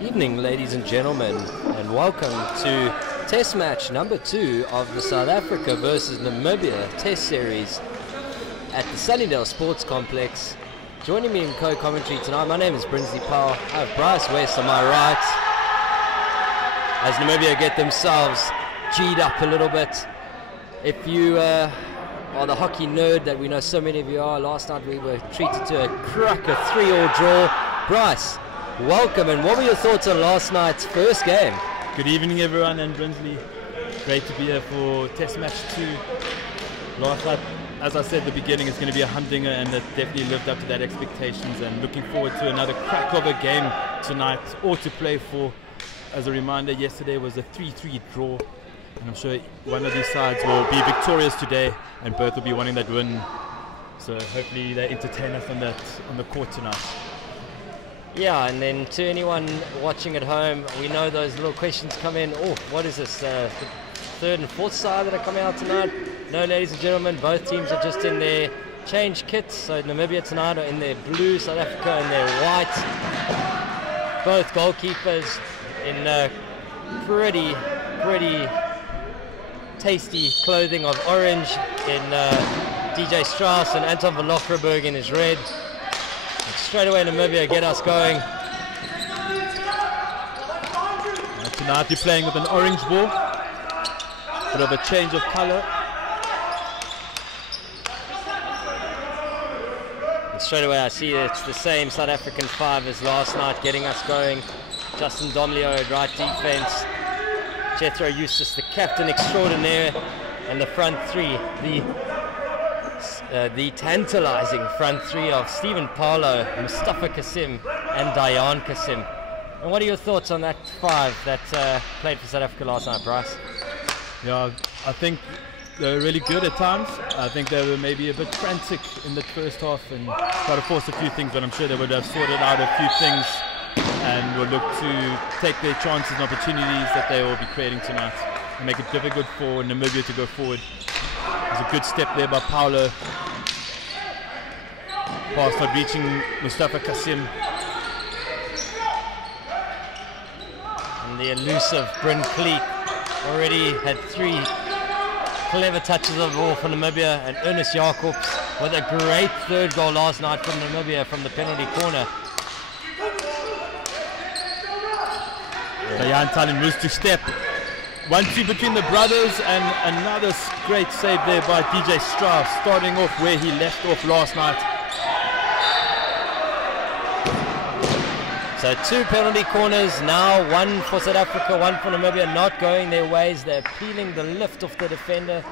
Evening, ladies and gentlemen, and welcome to Test match number 2 of the South Africa versus Namibia Test Series at the Sunnydale Sports Complex. Joining me in co-commentary tonight, my name is Brinsley Powell. I have Bryce West on my right as Namibia get themselves G'd up a little bit. If you are the hockey nerd that we know so many of you are, last night we were treated to a cracker 3-all draw. Bryce, welcome, and what were your thoughts on last night's first game? Good evening everyone, and Brinsley, great to be here for Test match 2. Last night, as I said at the beginning, it's going to be a humdinger, and it definitely lived up to that expectations, and looking forward to another crack of a game tonight, all to play for. As a reminder, yesterday was a 3-3 draw, and I'm sure one of these sides will be victorious today, and both will be wanting that win. So hopefully they entertain us on the court tonight. Yeah, and then to anyone watching at home, we know those little questions come in. Oh, what is this? The third and fourth side that are coming out tonight? No, ladies and gentlemen, both teams are just in their change kits. So Namibia tonight are in their blue, South Africa in their white. Both goalkeepers in pretty tasty clothing of orange in DJ Strauss, and Anton van Lochterberg in his red. Straight away Namibia get us going. Tonight you're playing with an orange ball, bit of a change of colour. And straight away I see it's the same South African 5 as last night, getting us going. Justin Domleo at right defence, Jethro Eustace the captain extraordinaire, and the front three, the tantalizing front three of Stephen Paulo, Mustafa Kasim and Dayan Kasim. And what are your thoughts on that 5 that played for South Africa last night, Bryce? Yeah, I think they were really good at times. I think they were maybe a bit frantic in the first half and tried to force a few things, but I'm sure they would have sorted out a few things and will look to take their chances and opportunities that they will be creating tonight and make it difficult for Namibia to go forward. There's a good step there by Paulo. Pass not reaching Mustafa Kasim. And the elusive Bryn Cleek already had 3 clever touches of the ball for Namibia, and Ernest Jacobs with a great third goal last night from Namibia from the penalty corner. Dayan Talin moves to step. 1-2 between the brothers, and another great save there by DJ Strauss, starting off where he left off last night. So 2 penalty corners now, 1 for South Africa, 1 for Namibia, not going their ways. They're peeling the lift off the defender,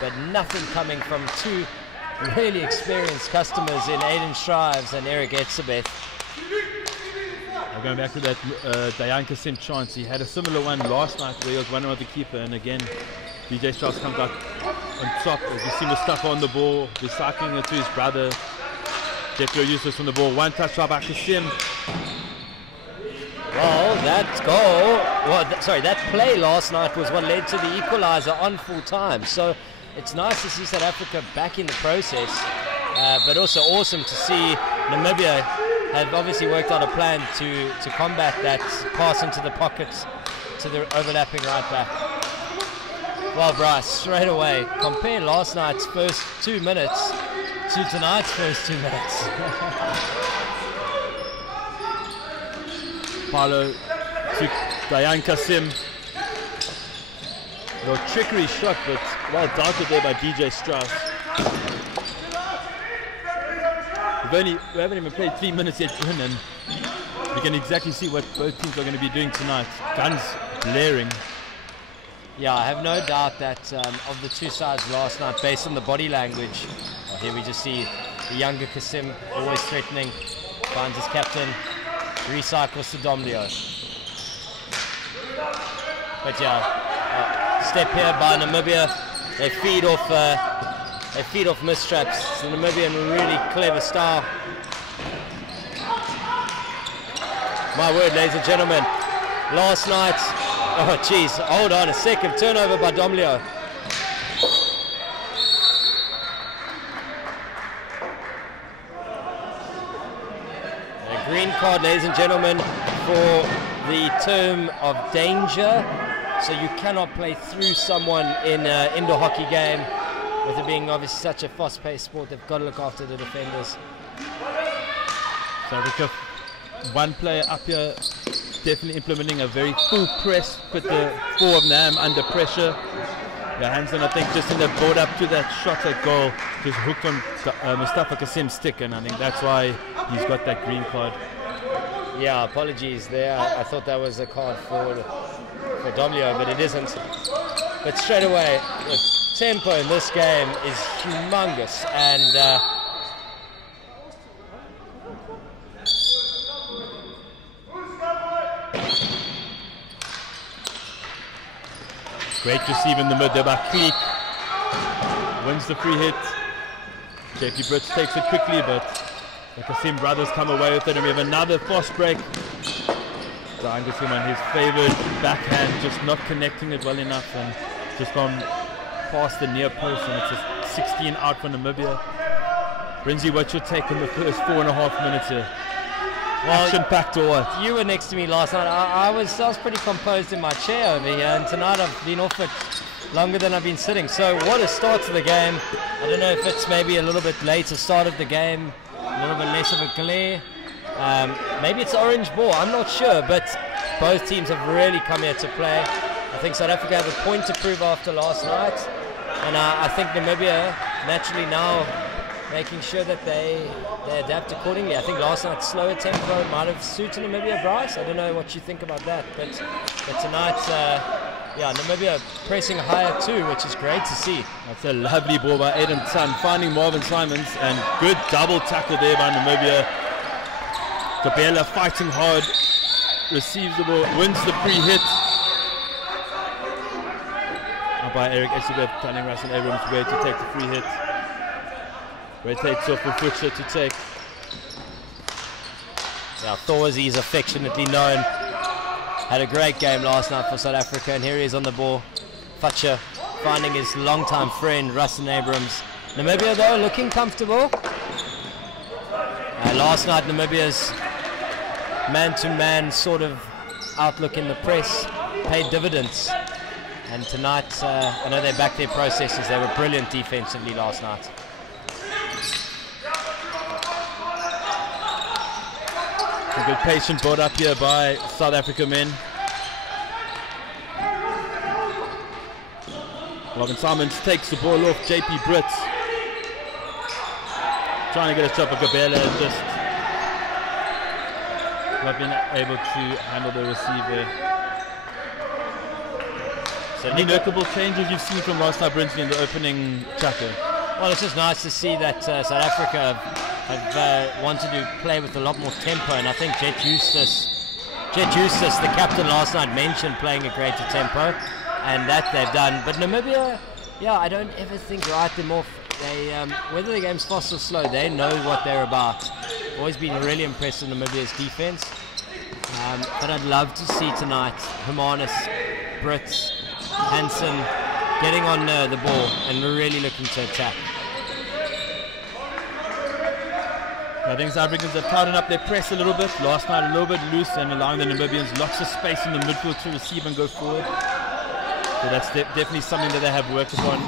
but nothing coming from 2 really experienced customers in Aiden Shrives and Eric Etzebeth. Going back to that Dayan Kasim chance, he had a similar one last night where he was one of the keeper, and again DJ Strauss comes out on top as you see Mustafa on the ball, recycling it to his brother. Jethro Eustace on the ball, 1 touch by Kasim. Well, that play last night was what led to the equalizer on full time. So it's nice to see South Africa back in the process, but also awesome to see Namibia have obviously worked out a plan to combat that pass into the pockets to the overlapping right back. Well, Bryce, straight away, compare last night's first 2 minutes to tonight's first 2 minutes. Paulo to Dayan Kasim. No trickery shot, but well darted there by DJ Strauss. We haven't even played 3 minutes yet, and we can exactly see what both teams are going to be doing tonight. Guns blaring. Yeah, I have no doubt that of the 2 sides last night, based on the body language, here we just see the younger Kasim always threatening, finds his captain, recycles to Domleo. But yeah, step here by Namibia. They feed off mistraps. It's the Namibian really clever style. My word, ladies and gentlemen, last night, oh geez, hold on a second, turnover by Domleo. A green card, ladies and gentlemen, for the term of danger, so you cannot play through someone in an indoor hockey game. With it being obviously such a fast-paced sport, they've got to look after the defenders. South Africa, one player up here, definitely implementing a very full press, put the four of Nam under pressure. Hansen, I think, just in the build up to that shot at goal, just hooked on Mustafa Kasim's stick, and I think that's why he's got that green card. Yeah, apologies there. I thought that was a card for Domlio, but it isn't. But straight away, the tempo in this game is humongous, and great receive in the mid there by Creek. Wins the free hit. JP Brits takes it quickly, but the Kasim brothers come away with it, and we have another fast break. Angus on his favoured backhand, just not connecting it well enough, and just gone past the near post, and it's a 16 out for Namibia. Brinzy, what's your take on the first 4.5 minutes here? Well, action-packed or what? You were next to me last night. I was pretty composed in my chair over here, and tonight I've been off it longer than I've been sitting. So what a start to the game. I don't know if it's maybe a little bit later start of the game, a little bit less of a glare. Maybe it's orange ball, I'm not sure, but both teams have really come here to play. I think South Africa have a point to prove after last night, and I think Namibia naturally now making sure that they adapt accordingly. I think last night's slower tempo might have suited Namibia, Bryce. I don't know what you think about that, but tonight, yeah, Namibia pressing higher too, which is great to see. That's a lovely ball by Aiden Tan, finding Marvin Simons, and good double tackle there by Namibia. Gabela fighting hard, receives the ball, wins the free hit. Now by Eric Esabeth telling Russell Abrams where to take the free hit. Rotates off for Futcher to take. Yeah, Thorsey is affectionately known. Had a great game last night for South Africa, and here he is on the ball. Futcher finding his longtime friend Russell Abrams. Namibia though looking comfortable. Last night Namibia's man-to-man sort of outlook in the press paid dividends. And tonight, I know they backed their processes. They were brilliant defensively last night. A good patient brought up here by South Africa men. Robin Simons takes the ball off JP Brits. Trying to get a shot for Gabela, just not been able to handle the receiver. So any notable changes you've seen from last night, Brinsley, in the opening chapter? Well, it's just nice to see that South Africa have wanted to play with a lot more tempo, and I think Jet Eustace, the captain last night, mentioned playing a greater tempo, and that they've done. But Namibia, yeah, I don't ever think write them off. They, whether the game's fast or slow, they know what they're about. Always been really impressed with Namibia's defense. But I'd love to see tonight Hermanus, Brits, Hansen getting on the ball and really looking to attack. I think South Africans have tightened up their press a little bit. Last night a little bit loose and allowing the Namibians lots of space in the midfield to receive and go forward. So that's definitely something that they have worked upon.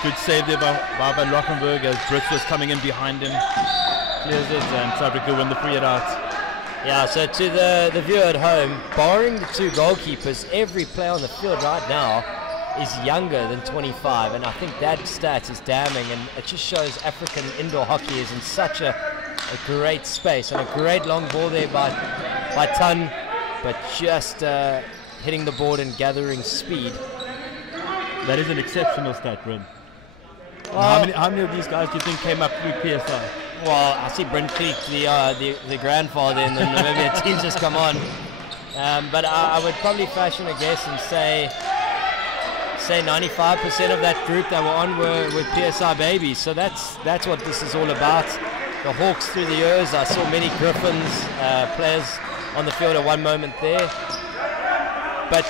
Good save there by Van Rockenberg as Brits was coming in behind him. Clears it, and South Africa win the free hit out. Yeah, so to the viewer at home, barring the two goalkeepers, every player on the field right now is younger than 25, and I think that stat is damning, and it just shows African indoor hockey is in such a great space, and a great long ball there by Tan, but just hitting the board and gathering speed. That is an exceptional stat, Bryn. Well, how many of these guys do you think came up through PSI? Well, I see Brent Cleek, the grandfather in the Namibia team, just come on. But I would probably fashion a guess and say 95% of that group that were on were PSI babies. So that's what this is all about. The Hawks through the years. I saw many Griffins players on the field at one moment there. But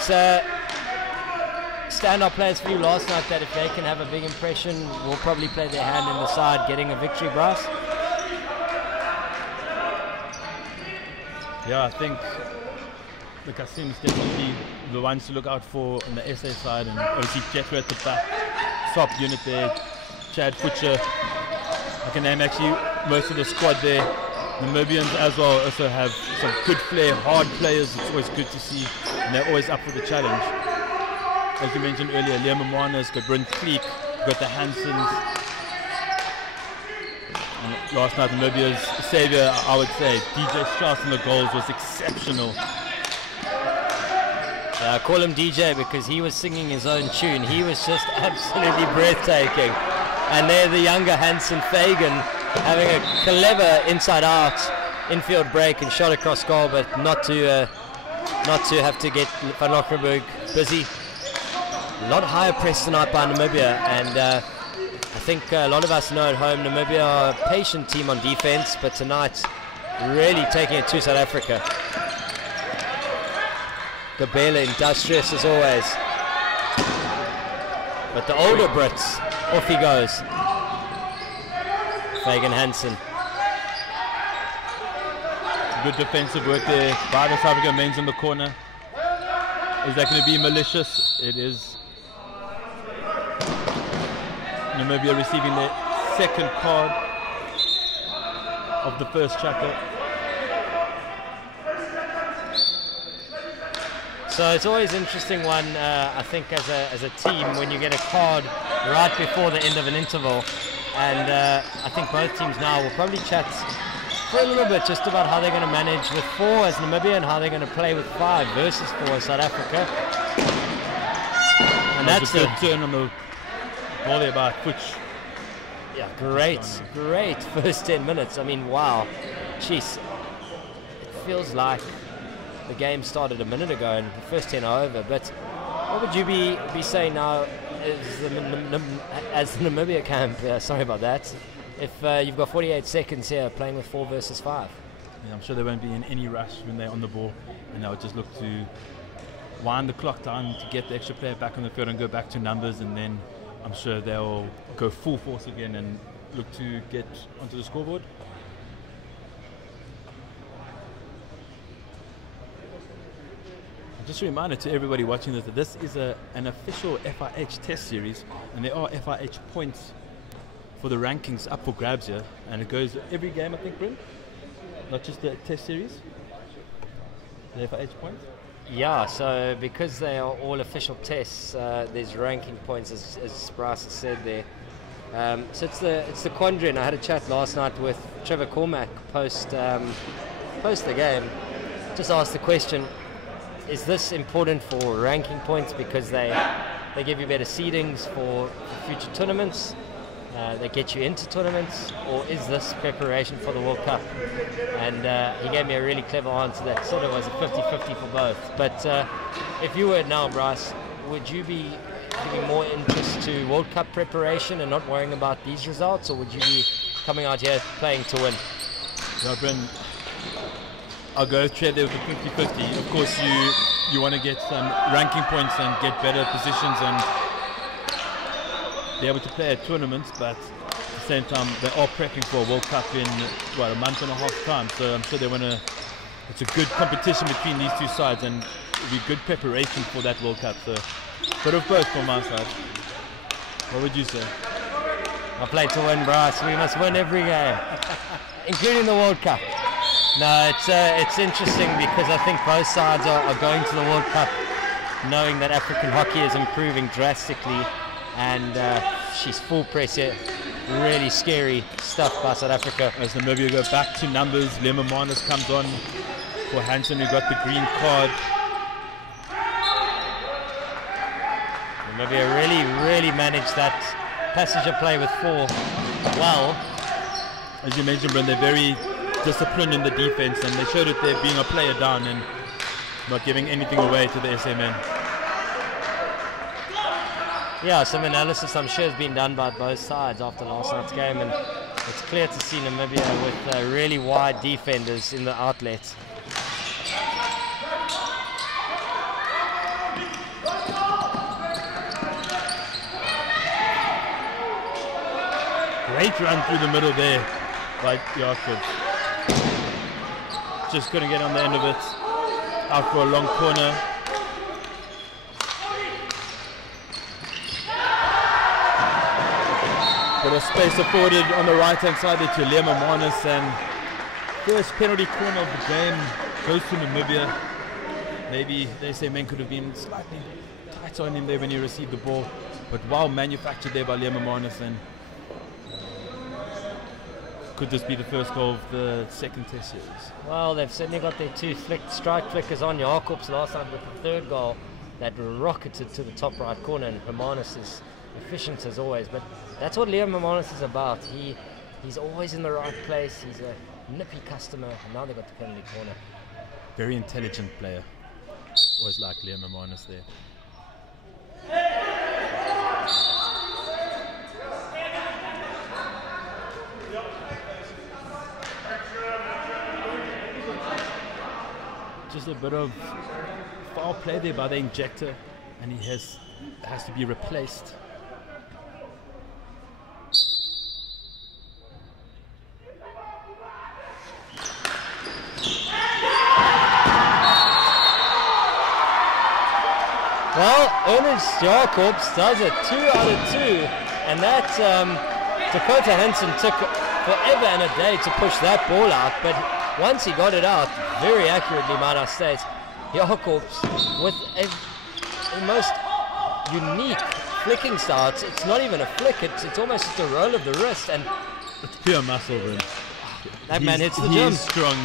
stand-up players for you last night that if they can have a big impression, will probably play their hand in the side, getting a victory, Bryce. Yeah, I think the Kasims definitely the ones to look out for on the SA side, and obviously Jethro at the back, top unit there, Chad Futcher. I can name actually most of the squad there. Namibians as well also have some good flair, hard players. It's always good to see, and they're always up for the challenge. As you mentioned earlier, Liam Moana's got Brent Cleek, got the Hansons. And last night, Namibia's saviour, I would say, DJ Strauss in the goals was exceptional. I call him DJ because he was singing his own tune. He was just absolutely breathtaking. And there the younger Hansen Fagan having a clever inside-out infield break and shot across goal, but not to have to get Van Ockenburg busy. A lot higher press tonight by Namibia, and I think a lot of us know at home Namibia are a patient team on defense, but tonight really taking it to South Africa. Gabela industrious as always. But the older Brits, off he goes. Fagan Hansen. Good defensive work there by the South Africa men's in the corner. Is that going to be malicious? It is. Namibia receiving their second card of the first chapter. So it's always an interesting one, I think, as a team when you get a card right before the end of an interval. And I think both teams now will probably chat for a little bit just about how they're going to manage with 4 as Namibia and how they're going to play with 5 versus 4 as South Africa. And that's a good turn on the ball there by Futch. Yeah, great first 10 minutes. I mean, wow. Jeez, it feels like the game started a minute ago and the first 10 are over. But what would you be saying now as the Namibia camp? Sorry about that. If you've got 48 seconds here playing with 4 versus 5. Yeah, I'm sure they won't be in any rush when they're on the ball, and they'll just look to wind the clock down to get the extra player back on the field and go back to numbers, and then I'm sure they'll go full force again and look to get onto the scoreboard. Just a reminder to everybody watching this that this is an official FIH test series, and there are FIH points for the rankings up for grabs here, and it goes every game, I think, Brent? Not just the test series? The FIH points? Yeah, so because they are all official tests, there's ranking points, as Bryce has said there. So it's the quandary, and I had a chat last night with Trevor Cormack post the game. Just asked the question, is this important for ranking points because they give you better seedings for future tournaments? They get you into tournaments, or is this preparation for the World Cup? And he gave me a really clever answer that said it was a 50-50 for both. But if you were now, Bryce, would you be giving more interest to World Cup preparation and not worrying about these results, or would you be coming out here playing to win? No, Brent, I'll go trade there with the 50-50. Of course, you want to get some ranking points and get better positions and be able to play at tournaments, but at the same time they are prepping for a World Cup in a month and a half time, so I'm sure they want to. It's a good competition between these two sides, and it'll be good preparation for that World Cup, so bit of both from my side. What would you say? I play to win, Bryce. We must win every game, including the World Cup. No, it's interesting because I think both sides are going to the World Cup knowing that African hockey is improving drastically. And she's full press here. Really scary stuff by South Africa. As Namibia go back to numbers, Lemamanis comes on for Hansen, who got the green card. Namibia really managed that passenger play with 4 well. As you mentioned, Brent, they're very disciplined in the defense, and they showed it there being a player down and not giving anything away to the SMN. Yeah, some analysis I'm sure has been done by both sides after last night's game, and it's clear to see Namibia with really wide defenders in the outlets. Great run through the middle there by Jakob. just couldn't get on the end of it. Out for a long corner. Bit of space afforded on the right hand side there to Liam Amanis, and first penalty corner of the game goes to Namibia. Maybe they say men could have been slightly tight on him there when he received the ball, but well manufactured there by Liam Amanis. And could this be the first goal of the second test series? Well, they've certainly got their two strike flickers on. Jacobs last time with the third goal that rocketed to the top right corner, and Hermanus is efficient as always. But that's what Liam Hermanus is about. He's always in the right place. He's a nippy customer, and now they've got the penalty corner. Very intelligent player. Always like Liam Hermanus there. Just a bit of foul play there by the injector, and he has to be replaced. Well, Ernest Jacobs does it 2 out of 2, and that Dakota Hansen took forever and a day to push that ball out, but once he got it out, very accurately, might I state, Jacobs with a most unique flicking style. It's not even a flick, it's almost just a roll of the wrist, and it's pure muscle, Vin. That man hits the gym. He is strong.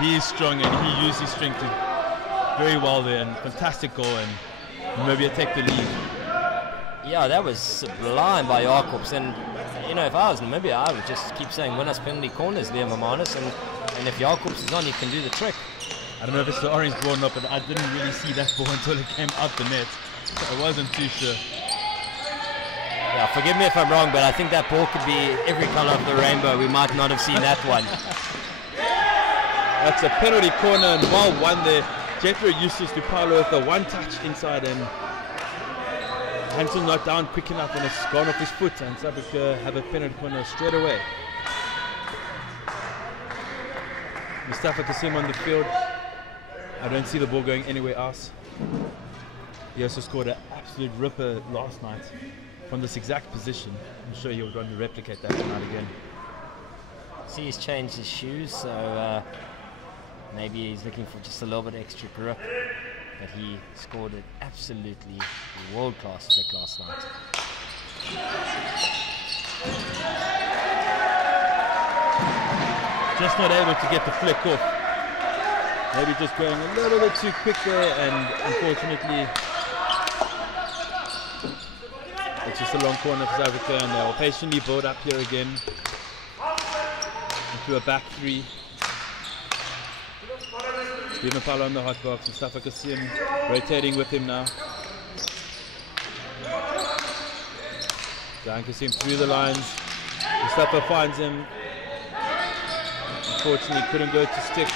He is strong, and he used his strength very well there, and fantastic goal, and Namibia take the lead. Yeah, that was sublime by Jacobs, and you know, if I was Namibia, I would just keep saying win us penalty corners, Liam Amanis, and if Jacobs is on, he can do the trick. I don't know if it's the orange ball or not, but I didn't really see that ball until it came out the net, so I wasn't too sure. Yeah, forgive me if I'm wrong, but I think that ball could be every color of the rainbow. We might not have seen that one. That's a penalty corner, and well won there. Jethro Eustace to Paulo with a one touch inside, and Hansen not down quick enough, and it's gone off his foot, and South Africa have a penalty corner straight away. Mustafa Kasim on the field. I don't see the ball going anywhere else. He also scored an absolute ripper last night from this exact position. I'm sure he'll want to replicate that tonight again. See, he's changed his shoes, so maybe he's looking for just a little bit extra grip. But he scored an absolutely world-class flick last night. Just not able to get the flick off. Maybe just going a little bit too quick there, and unfortunately it's just a long corner for South Africa, and they'll patiently build up here again into a back three. Stephen Paulo on the hot box, Mustafa Kasim rotating with him now. Dan Kasim through the lines. Mustafa finds him. Unfortunately couldn't go to stick.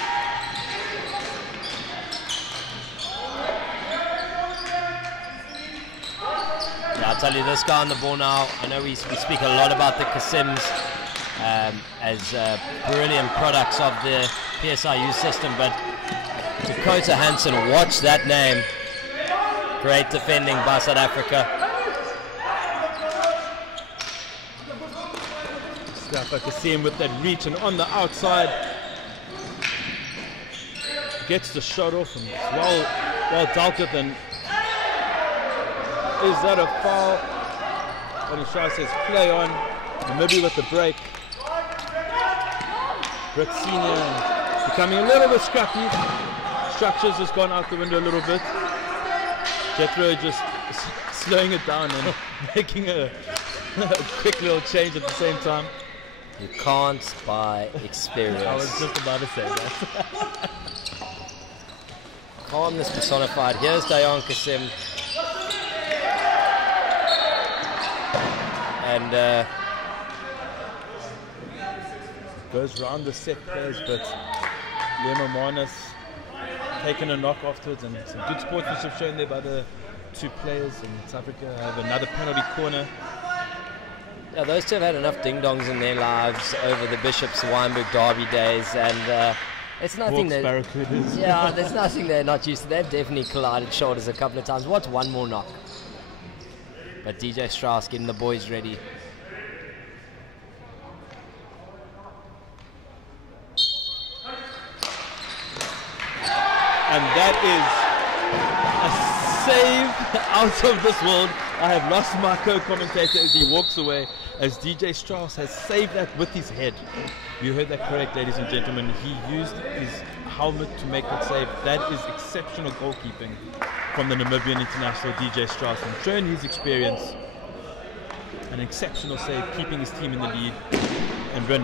Yeah, I'll tell you, this guy on the ball now, I know we speak a lot about the Kasims as brilliant products of the PSIU system, but Dakota Hansen, watch that name. Great defending by South Africa. Mustafa Kasim with that reach, and on the outside gets the shot off, and it's well dealt with. And is that a foul? And Shah says play on. Namibia with the break. Brett Senior becoming a little bit scrappy. Structures has gone out the window a little bit. Jethro just slowing it down and making a quick little change at the same time. You can't buy experience. I was just about to say that. Calmness personified. Here's Dayan Kasim. And goes round the set players, but Liam Amanis taking a knock afterwards, and some good sportsmanship shown there by the two players. And South Africa have another penalty corner. Yeah, those two have had enough ding-dongs in their lives over the Bishops Weinberg Derby days, and It's nothing that... Barracudas. Yeah, there's nothing they're not used to. They've definitely collided shoulders a couple of times. What's one more knock? But DJ Strauss getting the boys ready. And that is a save out of this world. I have lost my co-commentator as he walks away, as DJ Strauss has saved that with his head. You heard that correct, ladies and gentlemen. He used his helmet to make that save. That is exceptional goalkeeping from the Namibian international DJ Strauss, and showing his experience. An exceptional save, keeping his team in the lead. And when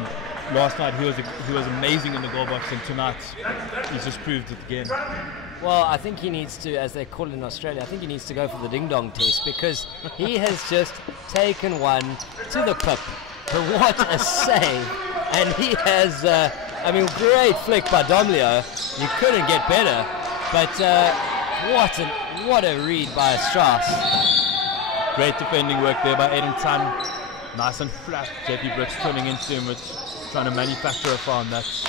last night he was amazing in the goal box, and tonight he's just proved it again. Well, I think he needs to, as they call it in Australia, I think he needs to go for the ding-dong test, because he has just taken one to the pip. But what a save. And he has, I mean, great flick by Domleo. You couldn't get better. But what a read by Strauss. Great defending work there by Aiden Tan. Nice and flat. JP Brooks turning into him with trying to manufacture a foul. That's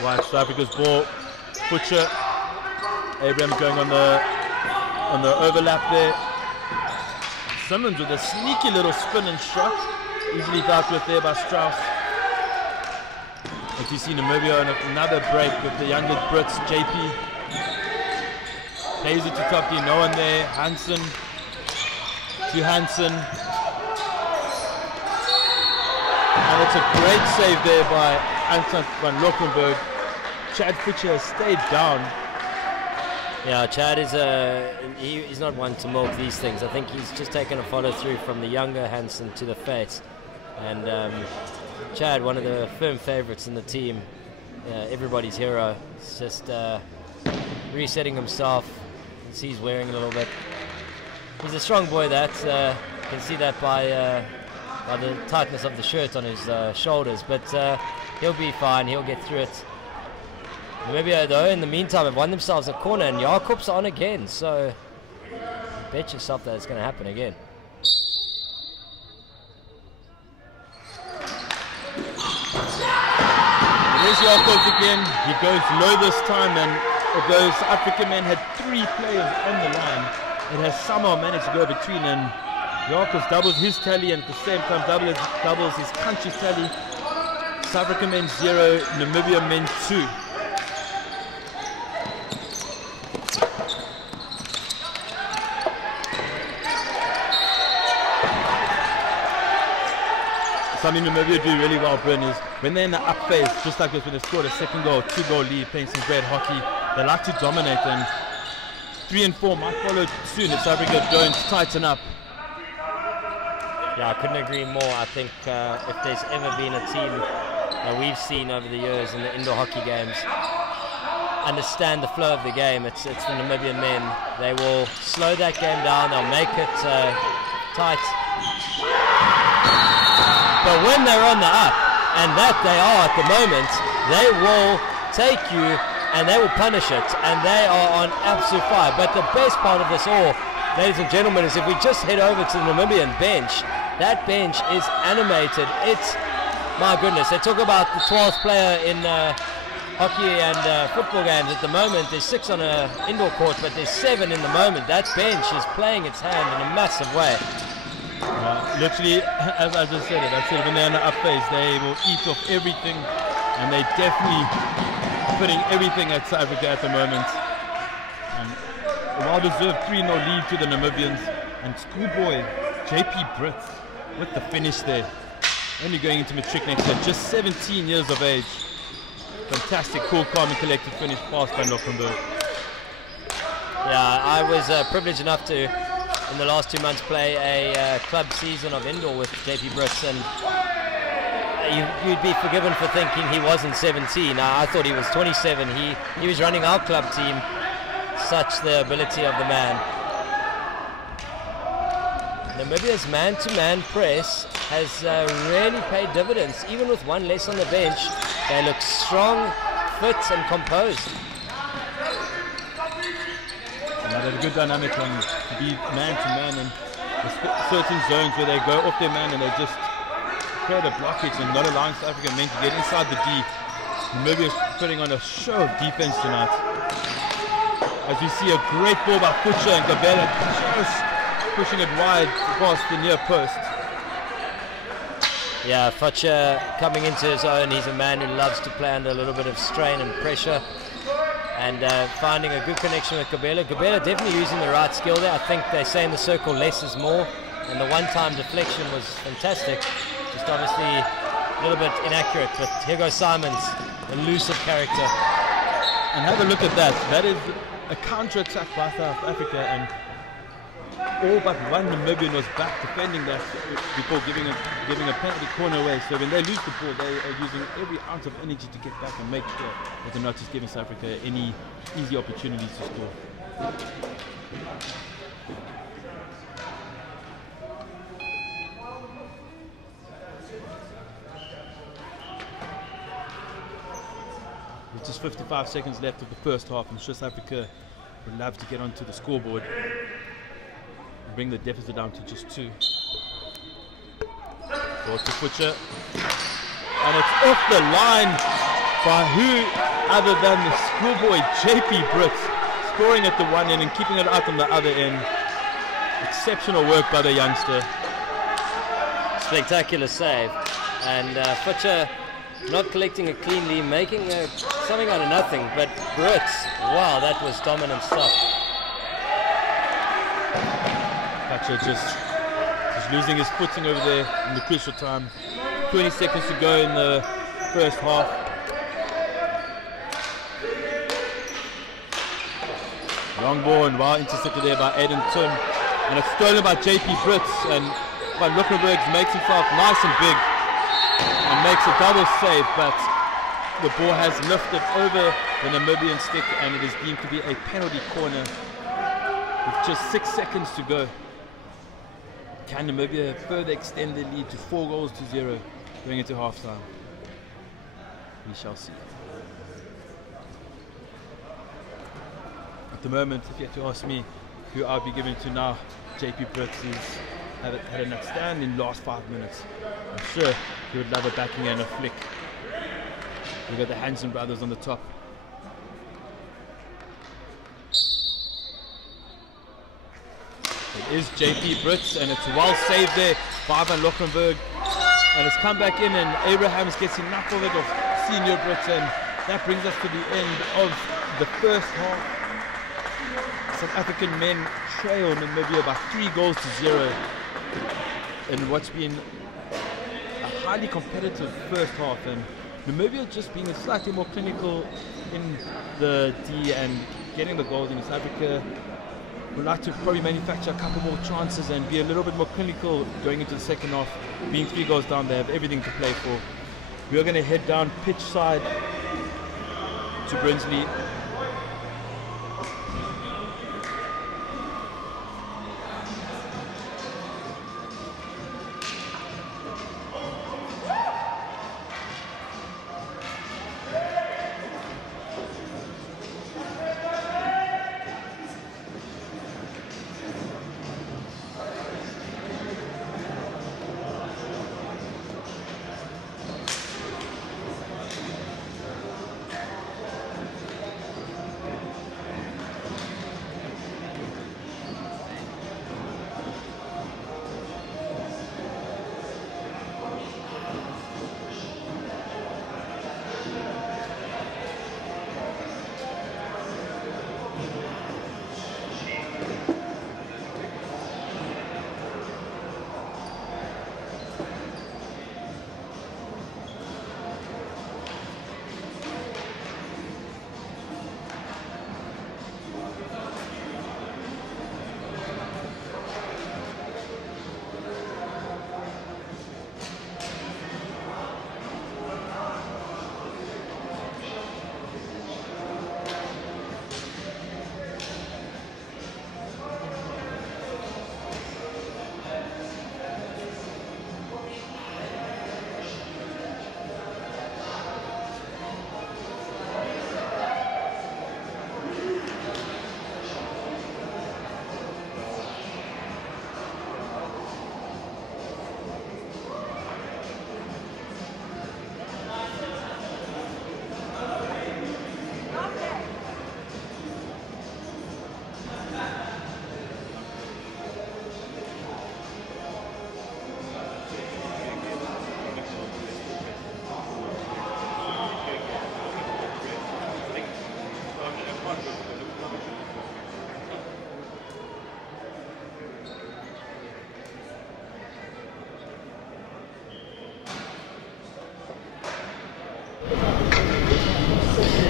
White South Africa's ball. Butcher. Abraham going on the overlap there. Simmons with a sneaky little spin and shot. Easily dealt with there by Strauss. As you see Namibia on another break with the younger Brits. JP plays it to top D. No one there. Hansen. To Hansen. And it's a great save there by Anton van Lockenberg. Chad Fischer has stayed down. Yeah, Chad is he's not one to milk these things. I think he's just taken a follow through from the younger Hansen to the face. And Chad, one of the firm favourites in the team, everybody's hero. He's just resetting himself. You can see he's wearing a little bit. He's a strong boy, that. You can see that by the tightness of the shirt on his shoulders. But he'll be fine. He'll get through it. Namibia, though, in the meantime, have won themselves a corner, and Jakob's on again. So bet yourself that it's going to happen again. There's Jakobs again. He goes low this time, and although South African men had 3 players on the line, it has somehow managed to go between, and Jakobs doubles his tally, and at the same time doubles his country's tally. South African men 0, Namibia men 2. Something Namibia do really well, Bryn, is when they're in the up phase, just like this, when they've scored a second goal, 2-goal lead, playing some great hockey, they like to dominate, and 3 and 4 might follow soon if South Africa don't tighten up. Yeah, I couldn't agree more. I think if there's ever been a team that we've seen over the years in the indoor hockey games understand the flow of the game, it's the Namibian men. They will slow that game down, they'll make it tight. But when they're on the up, and that they are at the moment, they will take you and they will punish it, and they are on absolute fire. But the best part of this all, ladies and gentlemen, is if we just head over to the Namibian bench, that bench is animated. It's, my goodness, they talk about the 12th player in hockey and football games. At the moment, there's 6 on an indoor court, but there's 7 in the moment. That bench is playing its hand in a massive way. Literally, as I just said it, when they're in the up phase, they will eat off everything, and they definitely putting everything at South Africa at the moment. And a well-deserved 3-0 lead to the Namibians, and schoolboy JP Brits with the finish there. Only going into matric next year, just 17 years of age. Fantastic, cool, calm and collected finish past Van Lockenberg. Yeah, I was privileged enough to, in the last 2 months, play a club season of indoor with JP Brits, and you'd be forgiven for thinking he wasn't 17. I thought he was 27. He was running our club team. Such the ability of the man. Namibia's man-to-man press has really paid dividends. Even with 1 less on the bench, they look strong, fit and composed. Now there's a good dynamic on to be man-to-man, and certain zones where they go off their man and they just create a blockage and not allowing South African men to get inside the D. Namibia is putting on a show of defense tonight. As we see a great ball by Futcher and Gabella just pushing it wide past the near post. Yeah, Futcher coming into his own. He's a man who loves to play under a little bit of strain and pressure, and finding a good connection with Gabella. Gabella definitely using the right skill there. I think they say in the circle less is more, and the one-time deflection was fantastic. Just obviously a little bit inaccurate, but here goes Simons, elusive character. And have a look at that. That is a counter-attack by South Africa, and all but one Namibian was back defending that before giving a penalty corner away. So when they lose the ball, they are using every ounce of energy to get back and make sure that they're not just giving South Africa any easy opportunities to score. With just 55 seconds left of the first half, I'm sure South Africa would love to get onto the scoreboard and bring the deficit down to just 2. Goes to Futcher, and it's off the line by who other than the schoolboy JP Brits, scoring at the one end and keeping it out on the other end. Exceptional work by the youngster. Spectacular save, and Futcher not collecting it cleanly, making something out of nothing, but Brits, wow, that was dominant stuff. Futcher just losing his footing over there in the crucial time. 20 seconds to go in the first half. Long ball and well intercepted there by Aiden Tun, and it's stolen by JP Brits, and Van Luckenberg makes himself nice and big and makes a double save, but the ball has lifted over the Namibian stick, and it is deemed to be a penalty corner with just 6 seconds to go. Can Namibia further extend their lead to 4-0 going into halftime? We shall see. At the moment, if you had to ask me who I'd be giving to now, JP Brits has had an outstanding last 5 minutes. I'm sure he would love a backing and a flick. We've got the Hansen brothers on the top. It is JP Brits, and it's well saved there by Van Luckenberg. And it's come back in, and Abrahams gets enough of it of senior Brits, and that brings us to the end of the first half. South African men trail Namibia by 3-0 in what's been a highly competitive first half, and Namibia just being slightly more clinical in the D and getting the goals. In South Africa would like to probably manufacture a couple more chances and be a little bit more clinical going into the second half. Being 3 goals down, they have everything to play for. We are going to head down pitch side to Brinsley.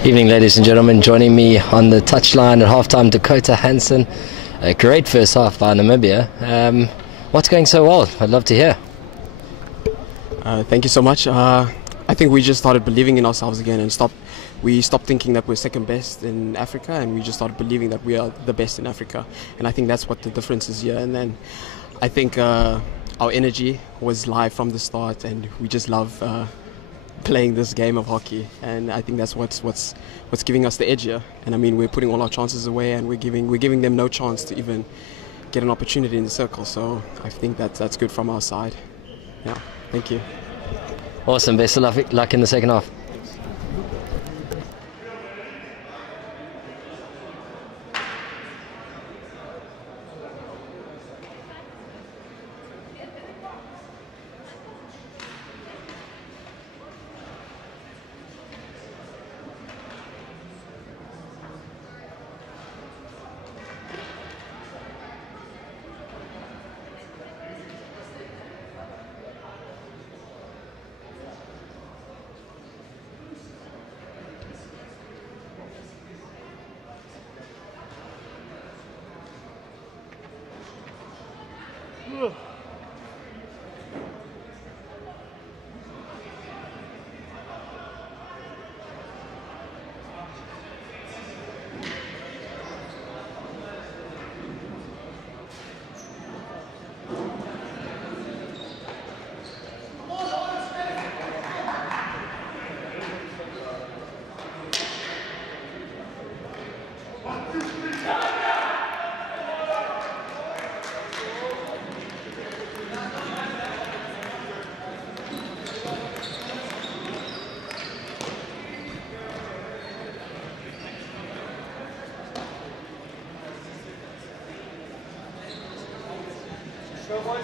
Evening, ladies and gentlemen. Joining me on the touchline at halftime, Dakota Hansen. A great first half by Namibia. What's going so well? I'd love to hear. Thank you so much. I think we just started believing in ourselves again and we stopped thinking that we're second best in Africa, and we just started believing that we are the best in Africa. And I think that's what the difference is here. And then I think our energy was live from the start, and we just love playing this game of hockey. And I think that's what's giving us the edge here. And I mean, we're putting all our chances away, and we're giving them no chance to even get an opportunity in the circle. So I think that's good from our side. Yeah, thank you. Awesome. Best of luck in the second half.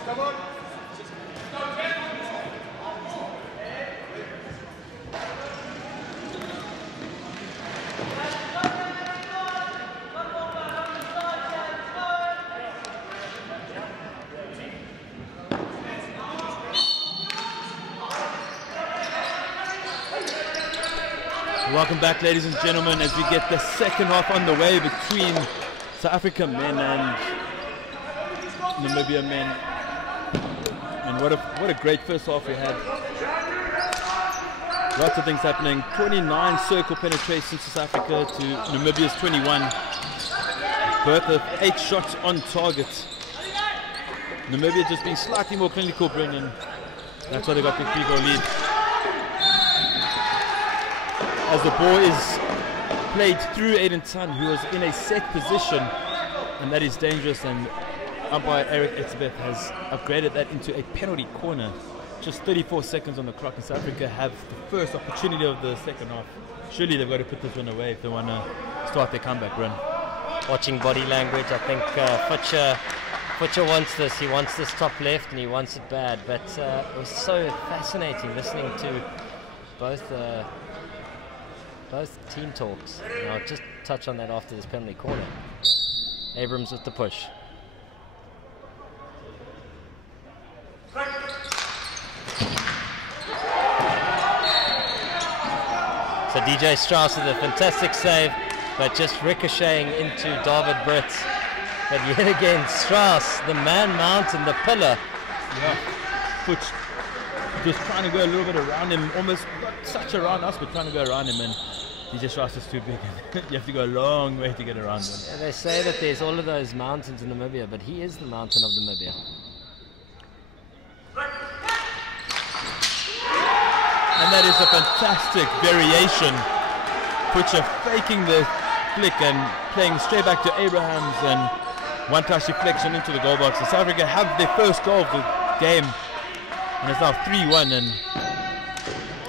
Come on. Welcome back, ladies and gentlemen, as we get the second half on the way between South Africa men and Namibia men. And what a great first half we had. Lots of things happening. 29 circle penetrations to South Africa to Namibia's 21. Both of 8 shots on target. Namibia just being slightly more clinical, Brendan. That's why they got the 3-goal lead. As the ball is played through Aiden Tan, who was in a set position, and that is dangerous, and umpire Eric Etzebeth has upgraded that into a penalty corner. Just 34 seconds on the clock, and South Africa have the first opportunity of the second half. Surely they've got to put this one away if they want to start their comeback run. Watching body language, I think Futcher wants this. He wants this top left, and he wants it bad. But it was so fascinating listening to both team talks. And I'll just touch on that after this penalty corner. Abrams with the push. So DJ Strauss with a fantastic save, but just ricocheting into David Britt. But yet again, Strauss, the man mountain, the pillar. Yeah, Futch just trying to go a little bit around him, almost not such around us, but trying to go around him, and DJ Strauss is too big. You have to go a long way to get around him. Yeah, they say that there's all of those mountains in Namibia, but he is the mountain of Namibia. And that is a fantastic variation. Futcher faking the flick and playing straight back to Abrahams, and one-touch deflection into the goal box. And South Africa have their first goal of the game, and it's now 3-1, and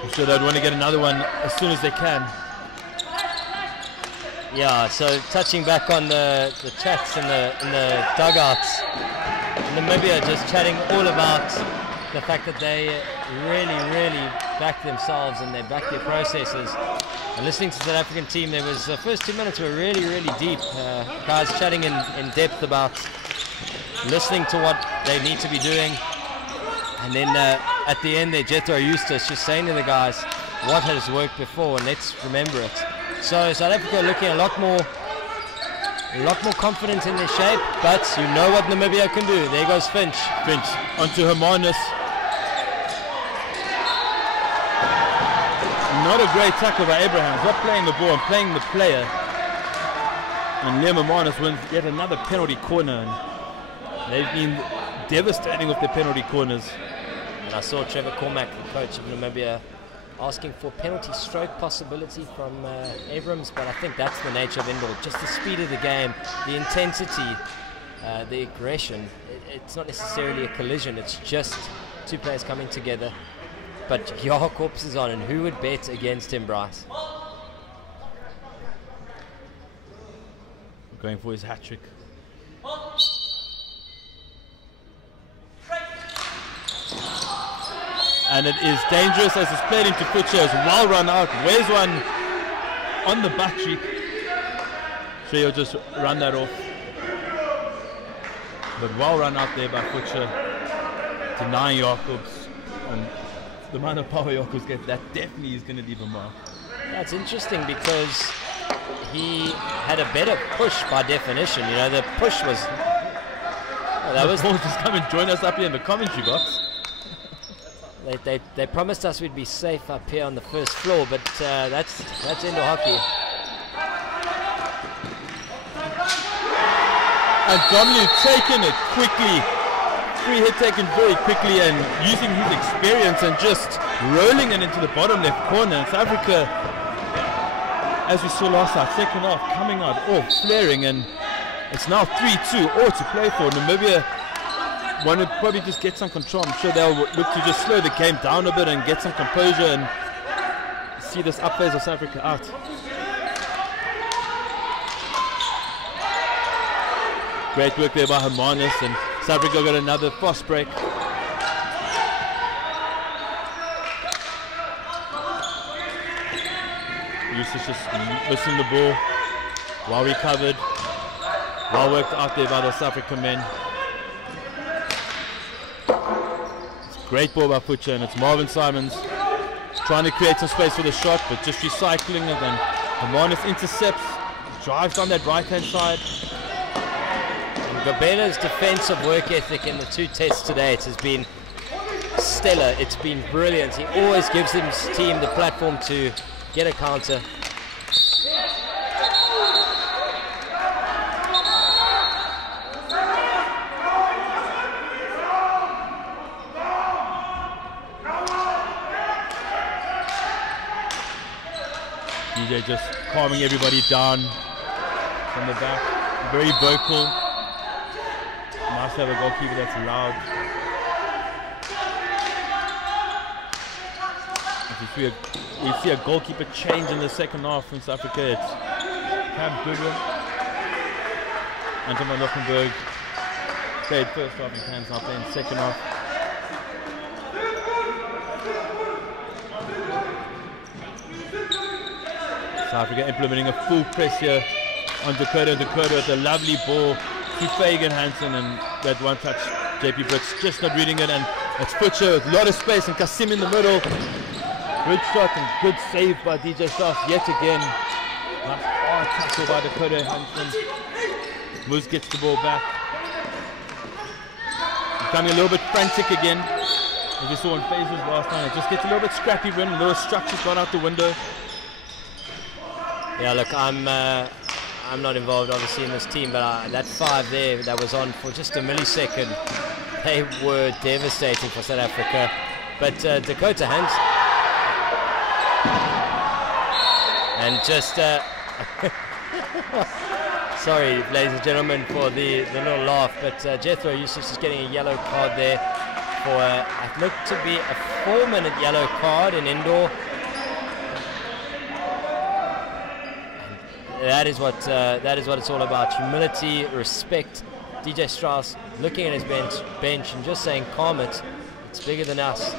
I'm sure they'd want to get another one as soon as they can. Yeah, so touching back on the chats in the dugouts, Namibia just chatting all about the fact that they really back themselves and they back their processes. And listening to the South African team, there was the first 2 minutes were really deep. Guys chatting in depth about listening to what they need to be doing. And then at the end there, Jethro Eustace just saying to the guys what has worked before, and let's remember it. So South Africa looking a lot more confident in their shape, but you know what Namibia can do. There goes Finch. Finch onto Hermanus. Not a great tackle by Abraham. He's not playing the ball and playing the player. And Liam Hermanus wins yet another penalty corner. And they've been devastating with their penalty corners. And I saw Trevor Cormack, the coach of Namibia, asking for penalty stroke possibility from Abrams, but I think that's the nature of indoor. Just the speed of the game, the intensity, the aggression. It's not necessarily a collision, it's just two players coming together. But Jacobs is on, and who would bet against him, Bryce? Going for his hat-trick. And it is dangerous as it's played into Futcher. It's well run out. Where's one on the butt cheek? Sure, he'll just run that off. But well run out there by Futcher, denying Jacobs. And the amount of power Jacobs gets, that definitely is going to leave a mark. That's interesting because he had a better push by definition. You know, the push was... Oh, that was... Just come and join us up here in the commentary box. They promised us we'd be safe up here on the first floor, but that's indoor hockey. And Domley taking it quickly. Free hit taken very quickly and using his experience and just rolling it into the bottom left corner. And South Africa, as we saw last night, second half coming out all flaring, and it's now 3-2, all to play for. Namibia want to probably just get some control. I'm sure they'll look to just slow the game down a bit and get some composure and see this up phase of South Africa out. Great work there by Hermanus, and South Africa got another fast break. Eustace just missing the ball. Well recovered. Well worked out there by the South African men. Great ball by Futcher, and it's Marvin Simons trying to create some space for the shot, but just recycling it, and Hermanus intercepts, drives on that right-hand side. Gabena's defensive work ethic in the two tests to date has been stellar. It's been brilliant. He always gives his team the platform to get a counter. DJ just calming everybody down from the back. Very vocal. Must have a goalkeeper that's loud. We see a goalkeeper change in the second half in South Africa. It's Cam Goodwin. Anton van Lockenberg played first half in Cairns, now playing second half. South Africa implementing a full press here on Dakota. Dakota with a lovely ball to Fagan Hansen, and that one touch JP Brits just not reading it, and it's Futcher with a lot of space and Kasim in the middle. Good shot and good save by DJ Strauss yet again. Nice hard tackle by Dakota Hansen. Moose gets the ball back. Becoming a little bit frantic again, as we saw in phases last night. It just gets a little bit scrappy when a little structure's gone out the window. Yeah, look, I'm not involved obviously in this team, but that five there that was on for just a millisecond, they were devastating for South Africa. But Dakota Hansen, and just sorry, ladies and gentlemen, for the little laugh, but Jethro Eustace is getting a yellow card there for it looked to be a 4-minute yellow card in indoor. That is what it's all about. Humility, respect. DJ Strauss looking at his bench and just saying, calm it. It's bigger than us.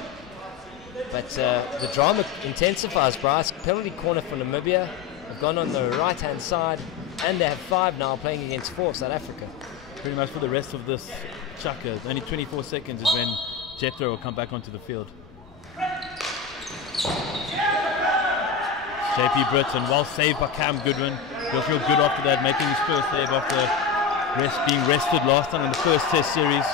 But the drama intensifies, Bryce. Penalty corner for Namibia. They've gone on the right-hand side, and they have 5 now playing against 4 South Africa. Pretty much for the rest of this chukka. Only 24 seconds is when Jethro will come back onto the field. JP Britton, well saved by Cam Goodwin. He'll feel good after that, making his first save after being rested last time in the first test series.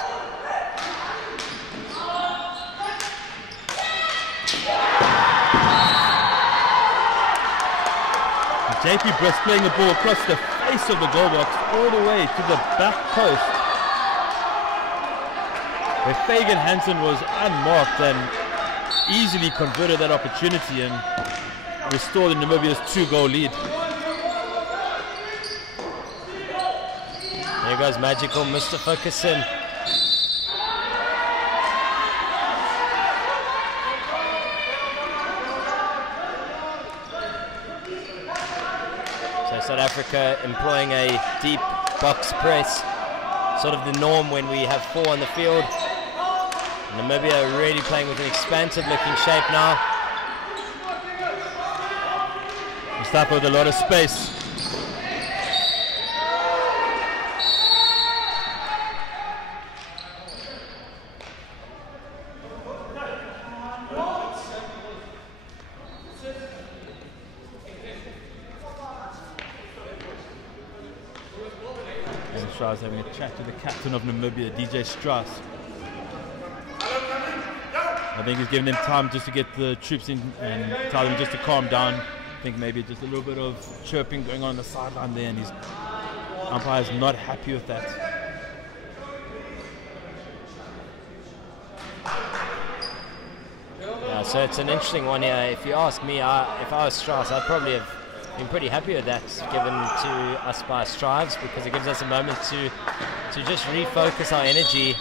And JP Britt playing the ball across the face of the goal box all the way to the back post, where Fagan Hansen was unmarked and easily converted that opportunity and restored Namibia's 2-goal lead. There goes magical Mustafa Kasim. So South Africa employing a deep box press, sort of the norm when we have 4 on the field. Namibia really playing with an expansive looking shape now. Mustafa with a lot of space. And Strauss having a chat to the captain of Namibia, DJ Strauss. I think he's giving them time just to get the troops in and tell them just to calm down. I think maybe just a little bit of chirping going on the sideline there, and his umpire's not happy with that. Yeah, so it's an interesting one here. If you ask me, if I was Strauss, I'd probably have been pretty happy with that given to us by Strives, because it gives us a moment to just refocus our energy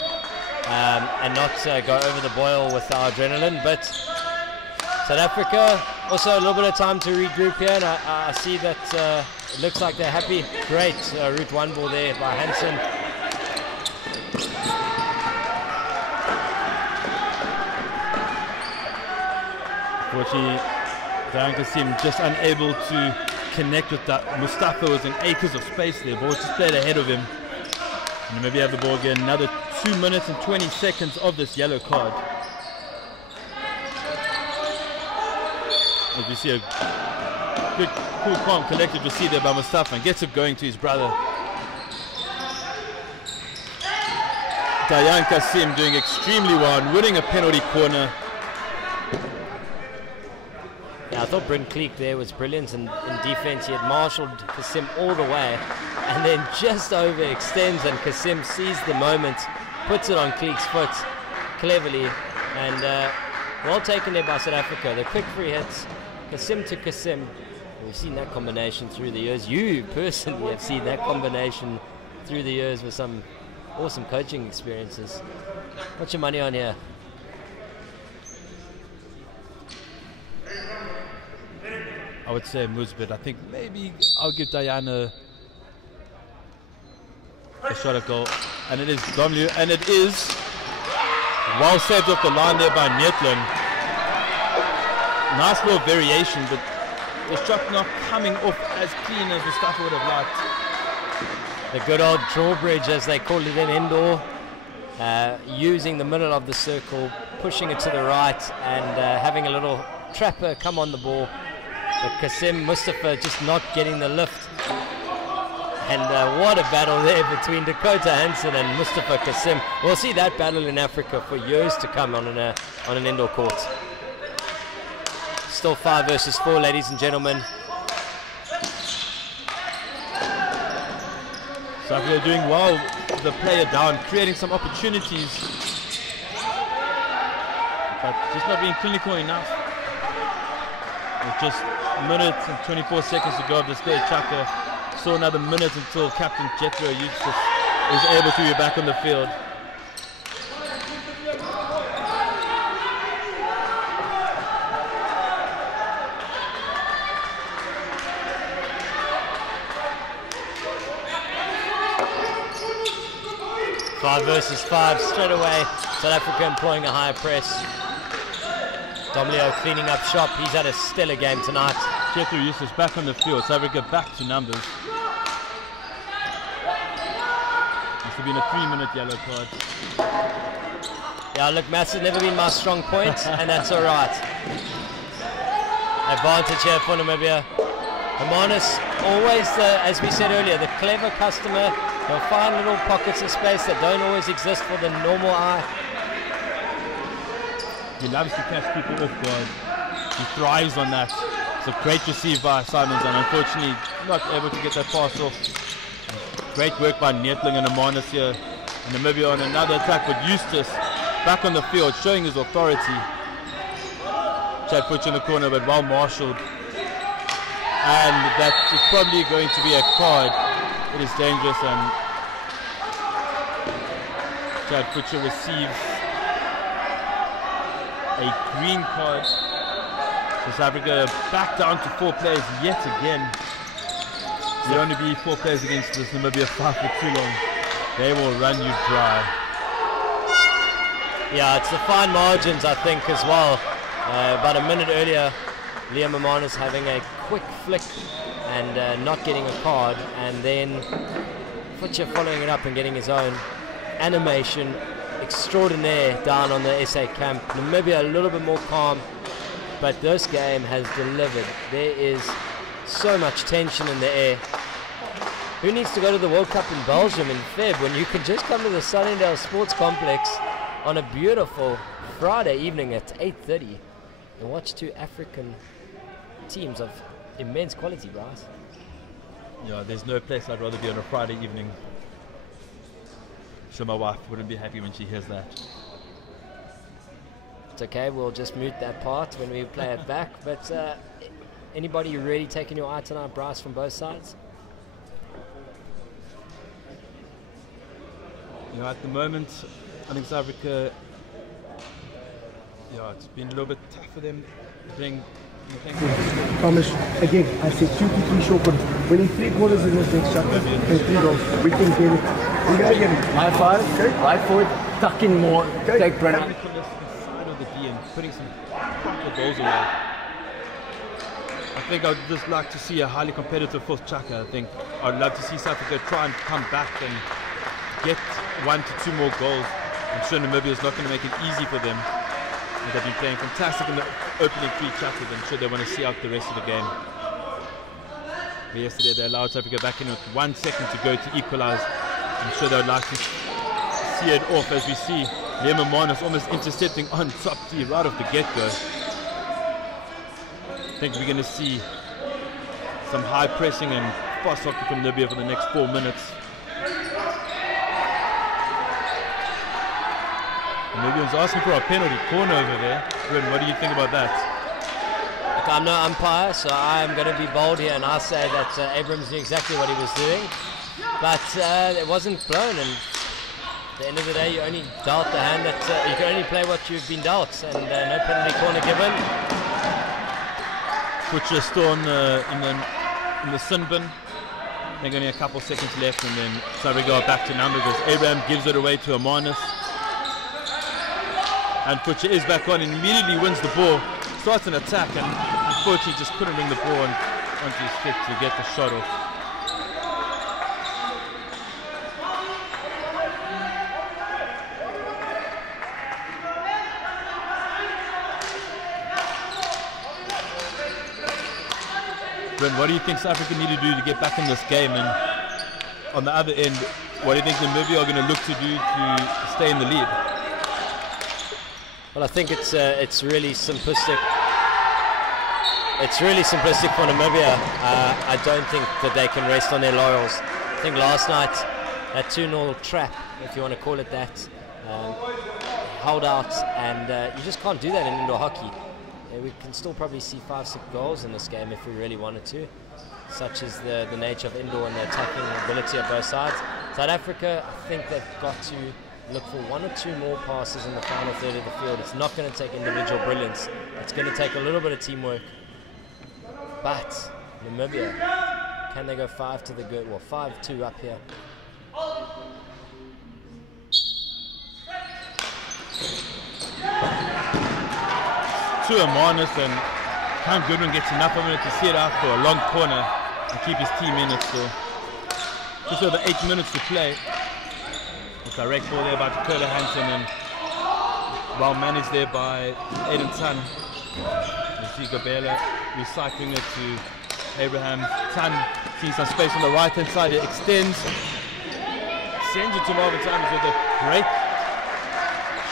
and not go over the boil with our adrenaline. But South Africa, also a little bit of time to regroup here, and I see that it looks like they're happy. Great route 1 ball there by Hansen. Unfortunately, Dayan Kasim just unable to connect with that. Mustafa was in acres of space there. Ball just played ahead of him. And maybe have the ball again. Another 2 minutes and 20 seconds of this yellow card. As we see a good, cool, calm, collected receipt there by Mustafa, and gets it going to his brother. Dayan Kasim doing extremely well and winning a penalty corner. Yeah, I thought Bryn Cleek there was brilliant in defense. He had marshaled Kasim all the way and then just overextends, and Kasim sees the moment, puts it on Cleek's foot cleverly, and well taken there by South Africa. The quick free hits, Kasim to Kasim. We've seen that combination through the years. You personally have seen that combination through the years with some awesome coaching experiences. What's your money on here? I would say Musbit. I think maybe I'll give Diana a shot at goal. And it is W, and it is well saved off the line there by Netlin. Nice little variation, but the shot not coming off as clean as Mustafa would have liked. The good old drawbridge, as they call it in indoor, using the middle of the circle, pushing it to the right, and having a little trapper come on the ball. But Kasim Mustafa just not getting the lift. And what a battle there between Dakota Hansen and Mustafa Kasim. We'll see that battle in Africa for years to come on an indoor court. Still 5 versus 4, ladies and gentlemen. South Africa doing well, the player down, creating some opportunities, but just not being clinical enough. With just a minute and 24 seconds to go of this third chapter. Saw another minute until Captain Jethro Eustace is able to be back on the field. Five versus 5 straight away. South Africa employing a higher press. Domleo cleaning up shop. He's had a stellar game tonight. Jethro Eustace back on the field. South Africa back to numbers. Must have been a 3-minute yellow card. Yeah, look, maths has never been my strong point, and that's all right. advantage here for Namibia. Hermanus, always, as we said earlier, the clever customer. They'll find little pockets of space that don't always exist for the normal eye. He loves to catch people off guard. He thrives on that. It's a great receive by Simons, and unfortunately not able to get that pass off. Great work by Neethling and Hermanus here. And Namibia on another attack with Eustace back on the field, showing his authority. Chad Futch in the corner, but well marshalled. And that is probably going to be a card. It is dangerous, and Chad Futch receives a green card. South Africa back down to 4 players yet again. There only be 4 players against this Namibia 5 for too long. They will run you dry. Yeah, it's the fine margins, I think, as well. About a minute earlier, Liam Hermanus having a quick flick and not getting a card, and then Futcher following it up and getting his own animation extraordinaire down on the SA camp. Namibia a little bit more calm, but this game has delivered. There is so much tension in the air. Who needs to go to the World Cup in Belgium in Feb when you can just come to the Sunningdale Sports Complex on a beautiful Friday evening at 8:30 and watch 2 African teams of immense quality, Bryce? Yeah, there's no place I'd rather be on a Friday evening. So my wife wouldn't be happy when she hears that. It's okay, we'll just mute that part when we play it back. But anybody really taking your eye tonight, Bryce, from both sides? You know, at the moment, I think South Africa, it's been a little bit tough for them. Thomas, again, I said 2 to 3 short ones. Winning 3 quarters in this next shot and 3 goals. We can get it. We're going to get it. High 5, right forward, tuck in more, take Brennan. Inside of the D and putting some proper goals away. I think I would just like to see a highly competitive 4th chaka. I think I'd love to see South Africa try and come back and get 1 to 2 more goals. I'm sure Namibia is not going to make it easy for them. They've been playing fantastic in the opening 3 chapters. I'm sure they want to see out the rest of the game. But yesterday they allowed South Africa back in with 1 second to go to equalize. I'm sure they would like to see it off, as we see Liam Hermanus almost intercepting on top D right off the get-go. I think we're going to see some high pressing and fast hockey from Namibia for the next 4 minutes. Namibians asking for a penalty corner over there. Ruben, what do you think about that? Look, I'm no umpire, so I'm going to be bold here, and I say that Abrams knew exactly what he was doing. But it wasn't blown, and at the end of the day, you only dealt the hand that you can only play what you've been dealt, and no penalty corner given. Butcher still in the sin bin. I think only a couple seconds left, and then South Africa go back to numbers as Abraham gives it away to Hermanus. And Butcher is back on and immediately wins the ball, starts an attack, and unfortunately just couldn't bring the ball onto his stick to get the shot off. Brent, what do you think South Africa need to do to get back in this game? And on the other end, what do you think Namibia are going to look to do to stay in the lead? Well, I think it's really simplistic. It's really simplistic for Namibia. I don't think that they can rest on their laurels. I think last night, that 2-0 trap, if you want to call it that, held out, and you just can't do that in indoor hockey. We can still probably see 5-6 goals in this game if we really wanted to, such as the nature of indoor and the attacking ability of both sides. South Africa, I think they've got to look for 1 or 2 more passes in the final third of the field. It's not going to take individual brilliance. It's going to take a little bit of teamwork. But Namibia, can they go 5 to the good? Well, 5-2 up here. To Hermanus, and Cam Goodwin gets enough of it to see it out for a long corner and keep his team in it still. Just over 8 minutes to play. A direct ball there by Dakota Hansen, and well managed there by Aiden Tan. You see Gabela recycling it to Abraham. Tan sees some space on the right hand side, it extends, sends it to Marvin Simons with a great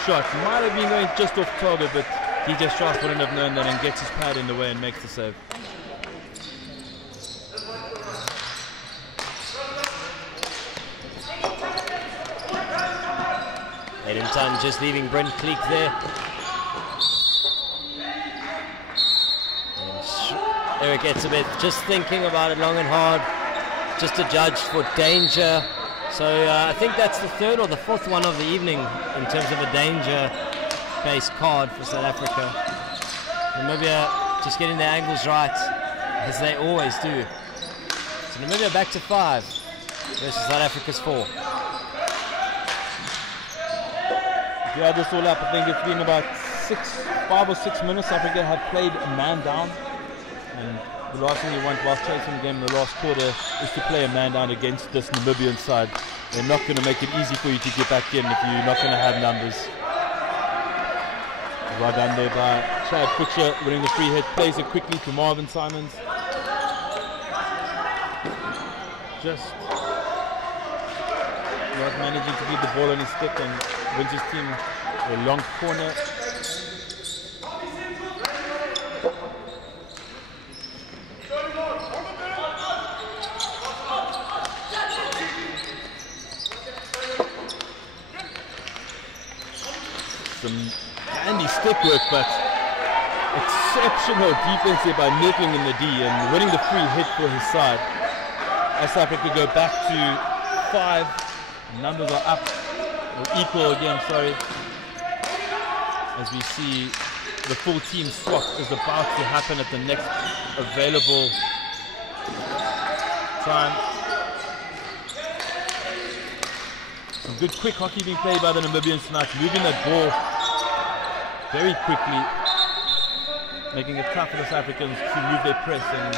shot. Might have been going just off target, but DJ Strauss wouldn't have known that and gets his pad in the way and makes the save. Aiden Tan just leaving Brent Cleek there. And Eric Etzebeth just thinking about it long and hard, just adjudged for danger. So I think that's the third or the fourth one of the evening in terms of a danger-based card for South Africa. Namibia just getting their angles right, as they always do. So Namibia back to 5 versus South Africa's 4. Yeah, this all up. I think it's been about 5 or 6 minutes. South Africa have played a man down, and the last thing you want whilst chasing the game in the last quarter is to play a man down against this Namibian side. They're not going to make it easy for you to get back in if you're not going to have numbers. Well done there by Chad Futcher, winning the free hit, plays it quickly to Marvin Simons. Just not managing to keep the ball on his stick and wins his team a long corner. Some handy stick work, but exceptional defense here by Milkling in the D and winning the free hit for his side. As South Africa go back to 5, numbers are up, or equal again, sorry. As we see the full team swap is about to happen at the next available time. Some good quick hockey being played by the Namibians tonight, moving that ball very quickly, making it tough for the South Africans to move their press and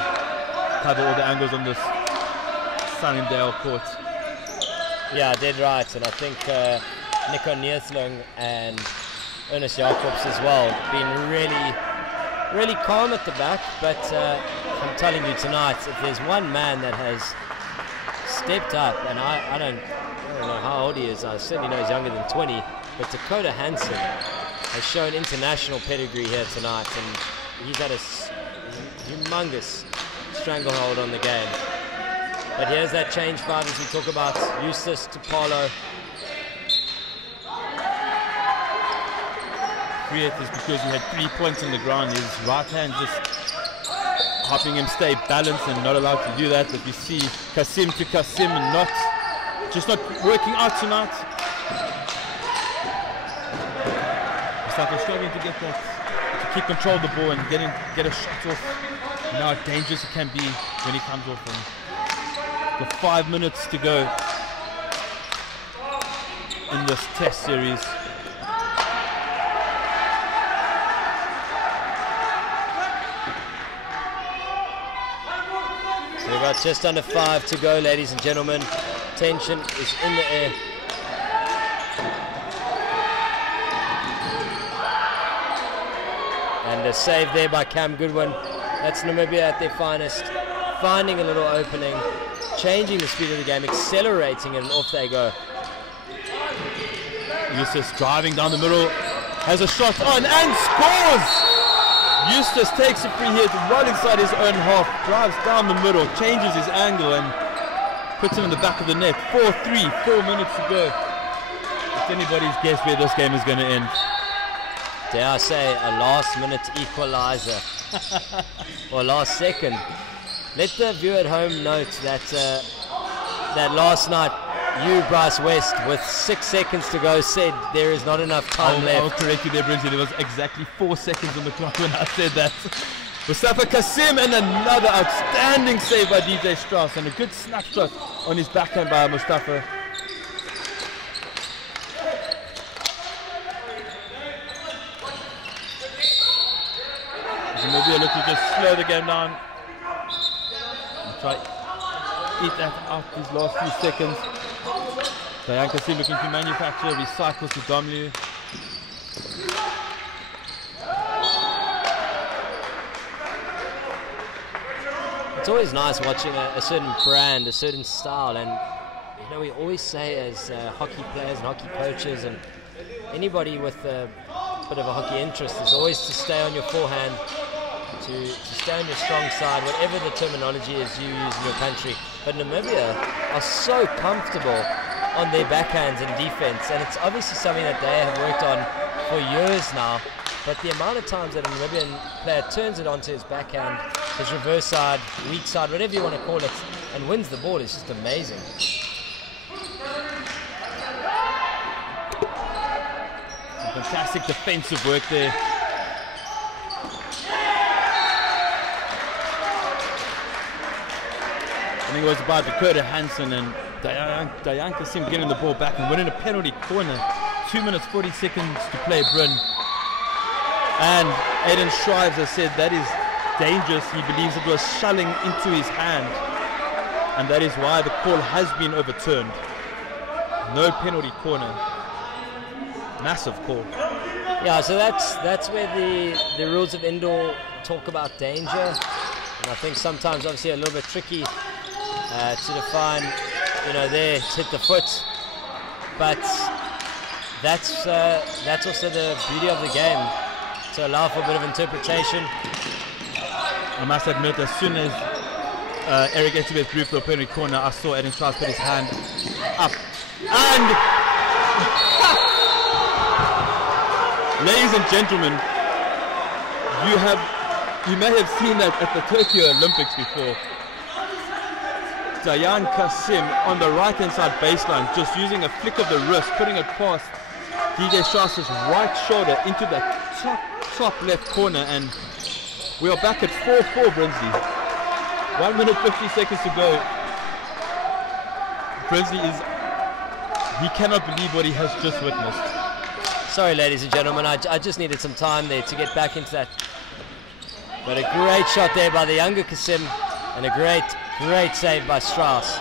cover all the angles on this Sunningdale court. Yeah, dead right, and I think Nico Neerslung and Ernest Jacobs as well been really calm at the back, but I'm telling you tonight, if there's one man that has stepped up, and I don't know how old he is, I certainly know he's younger than 20, but Dakota Hansen has shown international pedigree here tonight, and he's had a humongous stranglehold on the game. But here's that change part as we talk about Eustace to Paulo. Free hit is because he had 3 points on the ground. His right hand just helping him stay balanced and not allowed to do that. But we see Kasim to Kasim and just not working out tonight. Mustafa struggling to get that, to keep control of the ball and get a shot off. You know how dangerous it can be when he comes off. And the 5 minutes to go in this test series. So we've got just under 5 to go, ladies and gentlemen. Tension is in the air. And a save there by Cam Goodwin. That's Namibia at their finest. Finding a little opening, changing the speed of the game, accelerating it, and off they go. Eustace driving down the middle, has a shot on and scores! Eustace takes a free hit right inside his own half, drives down the middle, changes his angle and puts him in the back of the net. 4-3, 4 minutes to go. It's anybody's guess where this game is going to end. Dare I say, a last-minute equalizer. Or last second. Let the viewer at home note that that last night you, Bryce West, with 6 seconds to go, said there is not enough time left. I'll correct you there, Brinsley. There was exactly 4 seconds on the clock when I said that. Mustafa Kasim and another outstanding save by DJ Strauss and a good snapshot on his backhand by Mustafa. Namibia look to just slow the game down and try eat that out these last few seconds. Dayan Kasim looking to manufacture, recycles to Domlu. it's always nice watching a certain brand, a certain style, and you know, we always say as hockey players and hockey coaches and anybody with a bit of a hockey interest is always to stay on your forehand, to stay on your strong side, whatever the terminology is you use in your country. But Namibia are so comfortable on their backhands in defense, and it's obviously something that they have worked on for years now. But the amount of times that a Namibian player turns it onto his backhand, his reverse side, weak side, whatever you want to call it, and wins the ball is just amazing. Some fantastic defensive work there. I think it was about Dakota Hansen and Dayan Kasim getting the ball back and winning a penalty corner. 2 minutes 40 seconds to play, Bryn. And Aiden Shrives has said that is dangerous. He believes it was shelling into his hand, and that is why the call has been overturned. No penalty corner. Massive call. Yeah, so that's where the rules of indoor talk about danger, and I think sometimes obviously a little bit tricky to define. You know, there to hit the foot, but that's also the beauty of the game, to allow for a bit of interpretation. I must admit, as soon as Eric Etibet threw for a penalty corner, I saw Aiden Shrives put his hand up. And ladies and gentlemen, you may have seen that at the Tokyo Olympics before. Dayan Kasim on the right hand side baseline, just using a flick of the wrist, putting it past DJ Strauss's right shoulder into the top left corner, and we are back at 4-4, Brinsley. 1 minute 50 seconds to go. Brinsley he cannot believe what he has just witnessed. Sorry, ladies and gentlemen, I just needed some time there to get back into that. But a great shot there by the younger Kasim, and a great save by Strauss.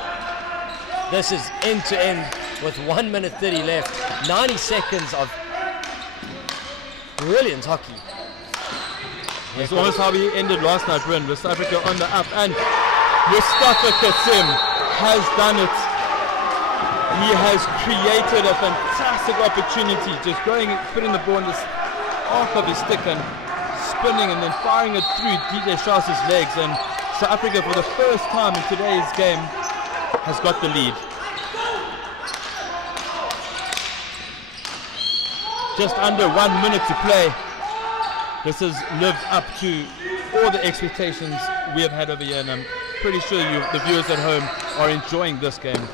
This is end to end with 1 minute 30 left. 90 seconds of brilliant hockey. It's almost how we ended last night, Bryn. West Africa on the up, and Mustafa Kasim has done it. He has created a fantastic opportunity, just putting the ball in the arc of his stick and spinning and then firing it through DJ Strauss's legs, and South Africa for the first time in today's game has got the lead. Just under 1 minute to play. This has lived up to all the expectations we have had over here, and I'm pretty sure the viewers at home, are enjoying this game.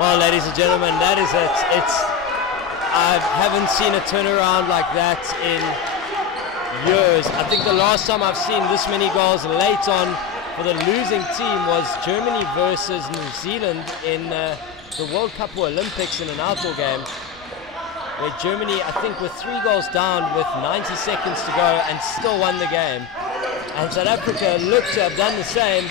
Well, ladies and gentlemen, that is it. I haven't seen a turnaround like that in years. I think the last time I've seen this many goals late on for the losing team was Germany versus New Zealand in the World Cup or Olympics in an outdoor game, where Germany, I think, were 3 goals down with 90 seconds to go and still won the game. And South Africa looked to have done the same.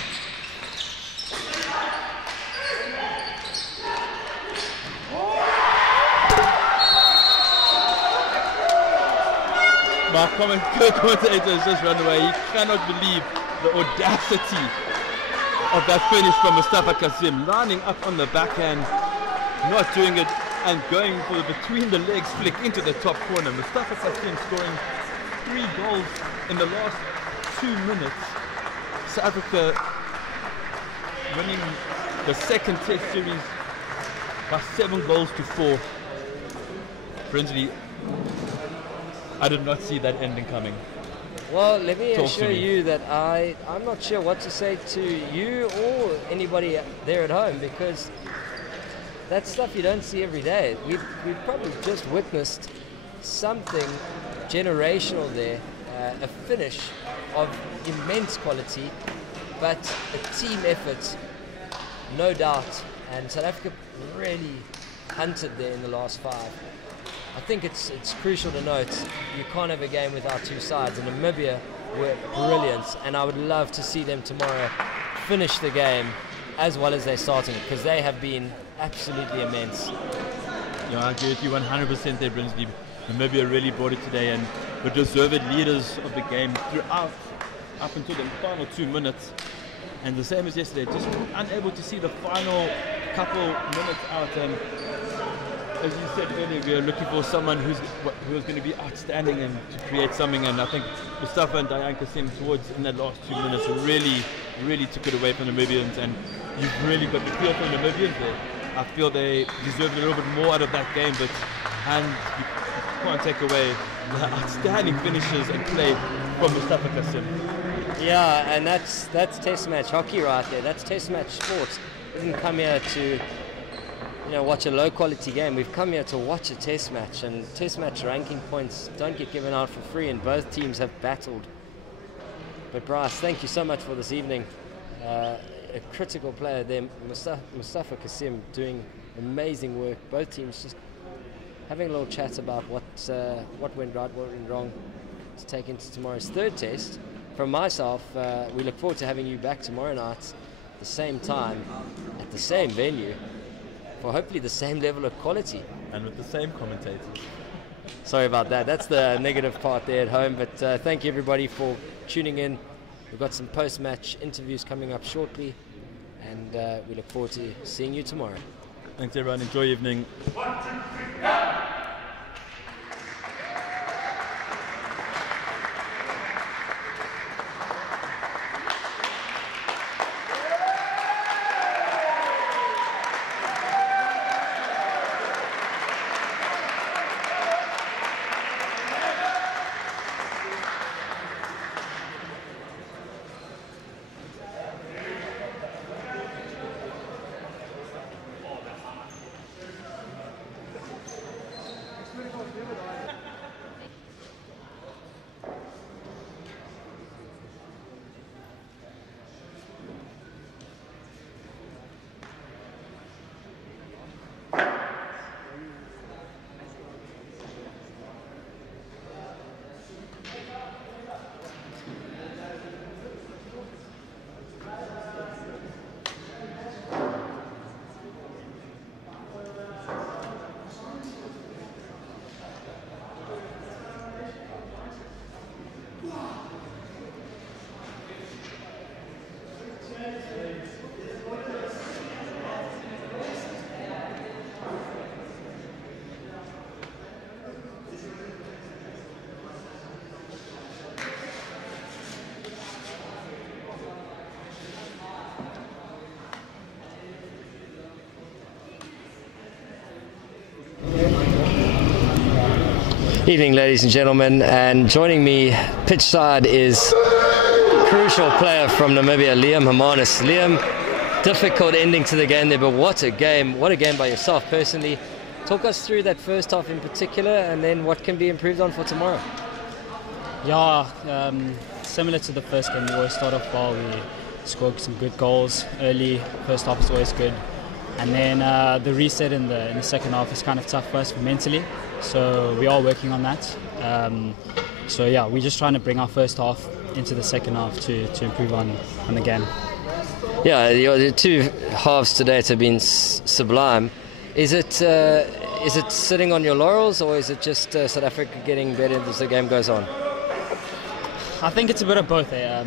My commentator has just run away. He cannot believe the audacity of that finish from Mustafa Kasim, lining up on the backhand, not doing it, and going for the between the legs flick into the top corner. Mustafa Kasim scoring 3 goals in the last 2 minutes. South Africa winning the second test series by 7 goals to 4. Brinsley, I did not see that ending coming. Well, let me assure you that I'm not sure what to say to you or anybody there at home, because that's stuff you don't see every day. We've probably just witnessed something generational there, a finish of immense quality, but a team effort, no doubt. And South Africa really hunted there in the last 5. I think it's crucial to note you can't have a game without 2 sides, and Namibia were brilliant, and I would love to see them tomorrow finish the game as well as they're starting it, because they have been absolutely immense. Yeah, I agree with you 100% there, Brinsley. Namibia really brought it today and were deserved leaders of the game throughout, up until the final 2 minutes. And the same as yesterday, just unable to see the final couple minutes out. And as you said earlier, we are looking for someone who is going to be outstanding and to create something. And I think Mustafa and Dayan Kasim towards in that last 2 minutes really took it away from the Namibians. And you've really got the feel from the Namibians there. I feel they deserved a little bit more out of that game, but you can't take away the outstanding finishes and play from Mustafa Kasim. Yeah, and that's test match hockey right there. That's test match sports. We didn't come here to watch a low quality game. We've come here to watch a test match, and test match ranking points don't get given out for free, and both teams have battled. But Bryce, thank you so much for this evening. A critical player there, Mustafa Kasim, doing amazing work. Both teams just having a little chat about what went right, what went wrong, to take into tomorrow's third test. From myself, we look forward to having you back tomorrow night, the same time, at the same venue, for hopefully the same level of quality. And with the same commentator. Sorry about that. That's the negative part there at home. But thank you everybody for tuning in. We've got some post-match interviews coming up shortly, and we look forward to seeing you tomorrow. Thanks everyone. Enjoy your evening. Evening, ladies and gentlemen, and joining me pitch side is crucial player from Namibia, Liam Hermanus. Liam, difficult ending to the game there, but what a game by yourself personally. Talk us through that first half in particular, and then what can be improved on for tomorrow. Yeah, similar to the first game, we always start off well. We scored some good goals early. First half is always good, and then the reset in the second half is kind of tough for us mentally. So we are working on that. So yeah, we're just trying to bring our first half into the second half to improve on the game. Yeah, the two halves today have been sublime. Is it sitting on your laurels, or is it just South Africa getting better as the game goes on? I think it's a bit of both. Yeah,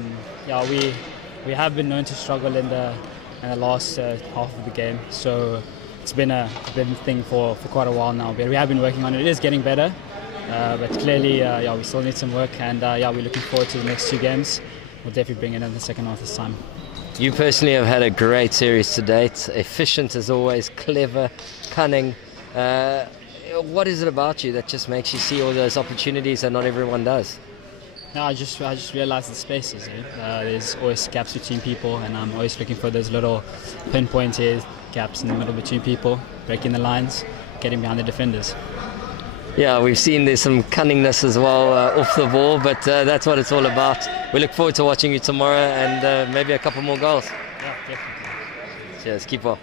we have been known to struggle in the last half of the game. So it's been a thing for quite a while now, but we have been working on it. It is getting better, but clearly, yeah, we still need some work, and yeah, we're looking forward to the next two games. We'll definitely bring it in the second half this time. You personally have had a great series to date, efficient as always, clever, cunning. What is it about you that just makes you see all those opportunities that not everyone does? No, I just realised the spaces. There's always gaps between people, and I'm always looking for those little pinpointed gaps in the middle between people, breaking the lines, getting behind the defenders. Yeah, we've seen there's some cunningness as well off the ball, but that's what it's all about. We look forward to watching you tomorrow, and maybe a couple more goals. Yeah, definitely. Cheers, keep well.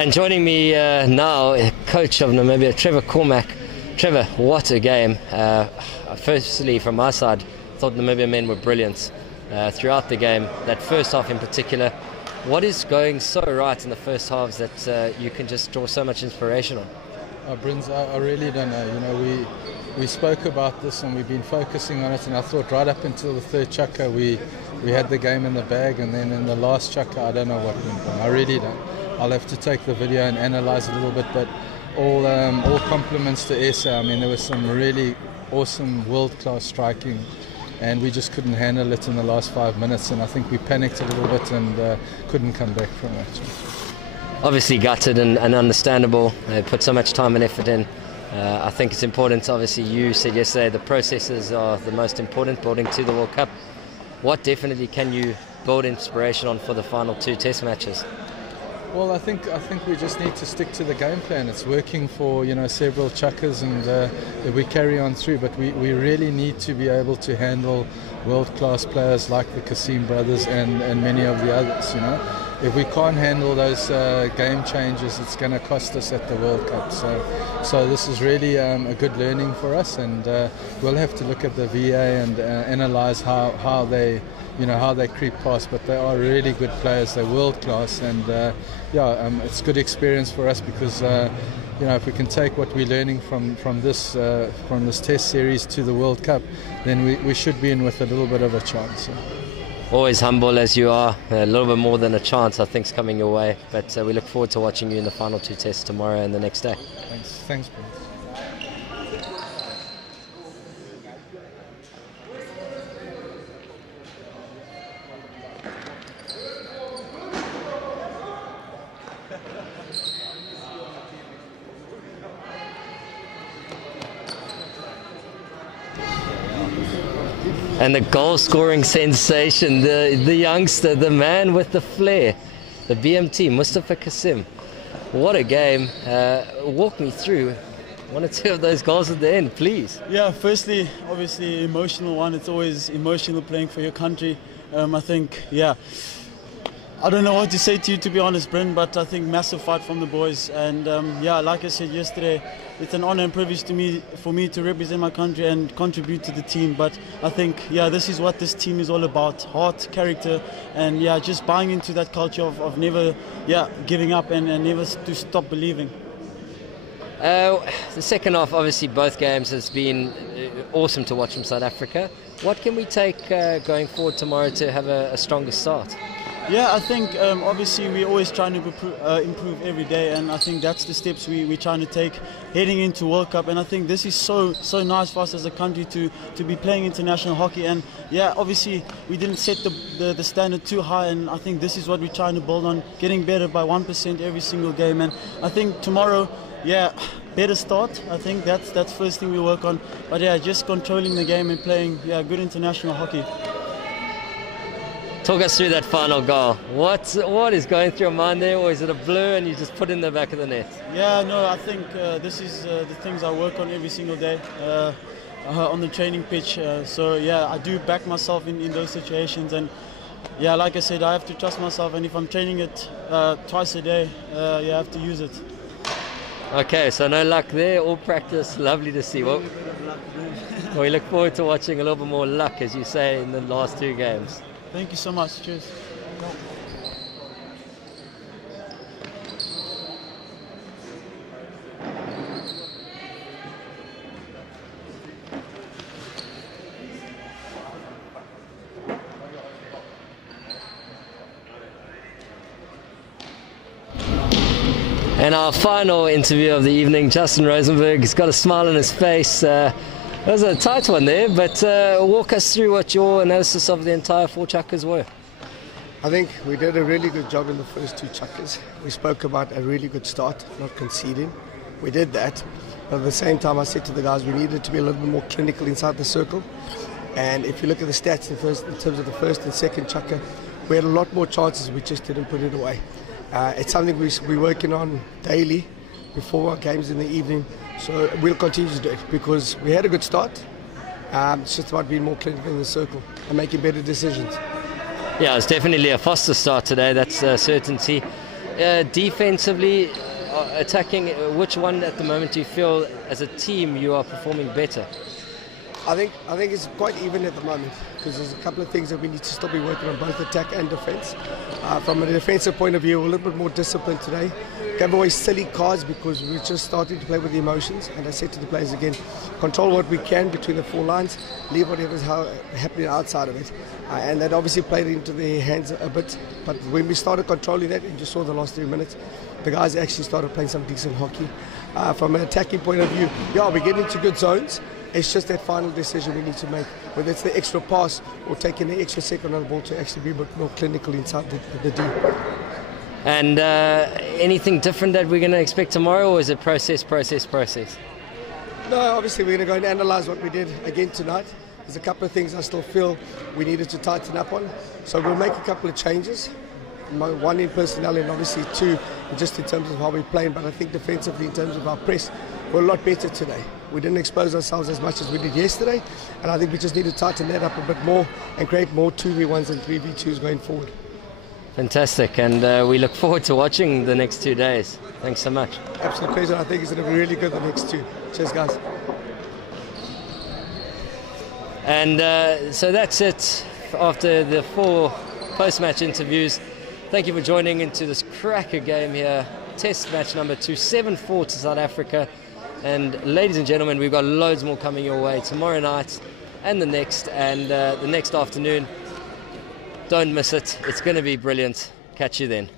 And joining me now, coach of Namibia, Trevor Cormack. Trevor, what a game. Firstly, from my side, I thought Namibia men were brilliant throughout the game. That first half in particular. What is going so right in the first halves that you can just draw so much inspiration on? Brins, I really don't know. You know, we spoke about this and we've been focusing on it, and I thought right up until the third chukka we had the game in the bag, and then in the last chukka I don't know what went wrong. I really don't. I'll have to take the video and analyse it a little bit, but all compliments to Esa. I mean, there was some really awesome world-class striking, and we just couldn't handle it in the last 5 minutes, and I think we panicked a little bit and couldn't come back from it. Obviously gutted and understandable. They put so much time and effort in. I think it's important. Obviously, you said yesterday the processes are the most important, building to the World Cup. What definitely can you build inspiration on for the final 2 test matches? Well, I think we just need to stick to the game plan. It's working for several chukkas, and we carry on through. But we really need to be able to handle world-class players like the Kasim brothers and many of the others. If we can't handle those game changes, it's going to cost us at the World Cup. So this is really a good learning for us, and we'll have to look at the VA and analyse how they creep past. But they are really good players. They're world class, and it's good experience for us because if we can take what we're learning from this Test series to the World Cup, then we should be in with a little bit of a chance. Always humble as you are, a little bit more than a chance I think is coming your way, but we look forward to watching you in the final 2 tests tomorrow and the next day. Thanks Prince. And the goal-scoring sensation, the youngster, the man with the flair, the BMT, Mustafa Kasim. What a game. Walk me through 1 or 2 of those goals at the end, please. Yeah, firstly, obviously emotional one. It's always emotional playing for your country. I think, I don't know what to say to you, to be honest, Bryn, but I think massive fight from the boys. And like I said yesterday, it's an honor and privilege for me to represent my country and contribute to the team. But I think, this is what this team is all about: heart, character, and just buying into that culture of never, giving up and never to stop believing. The second half, obviously, both games has been awesome to watch from South Africa. What can we take going forward tomorrow to have a stronger start? Yeah, I think obviously we're always trying to improve every day, and I think that's the steps we're trying to take heading into World Cup. And I think this is so nice for us as a country to be playing international hockey. And obviously we didn't set the standard too high, and I think this is what we're trying to build on, getting better by 1% every single game. And I think tomorrow, better start. I think that's first thing we work on. But just controlling the game and playing good international hockey. Talk us through that final goal. What is going through your mind there, or is it a blur and you just put it in the back of the net? I think this is the things I work on every single day on the training pitch. I do back myself in those situations, and like I said, I have to trust myself, and if I'm training it twice a day, you have to use it. Okay, so no luck there, all practice, lovely to see. Well, we look forward to watching a little bit more luck, as you say, in the last 2 games. Thank you so much. Cheers. And our final interview of the evening, Justin Rosenberg. He's got a smile on his face. That was a tight one there, but walk us through what your analysis of the entire 4 chukkas were. I think we did a really good job in the first 2 chukkas. We spoke about a really good start, not conceding. We did that. But at the same time, I said to the guys we needed to be a little bit more clinical inside the circle. And if you look at the stats in terms of the first and second chukka, we had a lot more chances, we just didn't put it away. It's something we're working on daily before our games in the evening. So we'll continue to do it because we had a good start. It's just about being more clinical in the circle and making better decisions. Yeah, it's definitely a faster start today, that's certainty. defensively, attacking, which one at the moment do you feel as a team you are performing better? I think it's quite even at the moment because there's a couple of things that we need to still be working on, both attack and defence. From a defensive point of view, we're a little bit more disciplined today. Gave away silly cards because we were just starting to play with the emotions, and I said to the players again, control what we can between the four lines, leave whatever's happening outside of it. And that obviously played into their hands a bit, but when we started controlling that, and you saw the last 3 minutes, the guys actually started playing some decent hockey. From an attacking point of view, yeah, we get into good zones. It's just that final decision we need to make, whether it's the extra pass or taking the extra second on the ball to actually be a bit more clinical inside the D. And anything different that we're going to expect tomorrow, or is it process? No, obviously we're going to go and analyse what we did again tonight. There's a couple of things I still feel we needed to tighten up on. So we'll make a couple of changes. One in personnel and obviously two just in terms of how we're playing. But I think defensively in terms of our press, we're a lot better today. We didn't expose ourselves as much as we did yesterday. And I think we just need to tighten that up a bit more and create more 2v1s and 3v2s going forward. Fantastic, and we look forward to watching the next 2 days. Thanks so much. Absolute pleasure. I think it's going to be really good the next two. Cheers, guys. And so that's it after the 4 post-match interviews. Thank you for joining into this cracker game here. Test match number 2, 7-4 to South Africa. And ladies and gentlemen, we've got loads more coming your way tomorrow night and the next afternoon. Don't miss it. It's going to be brilliant. Catch you then.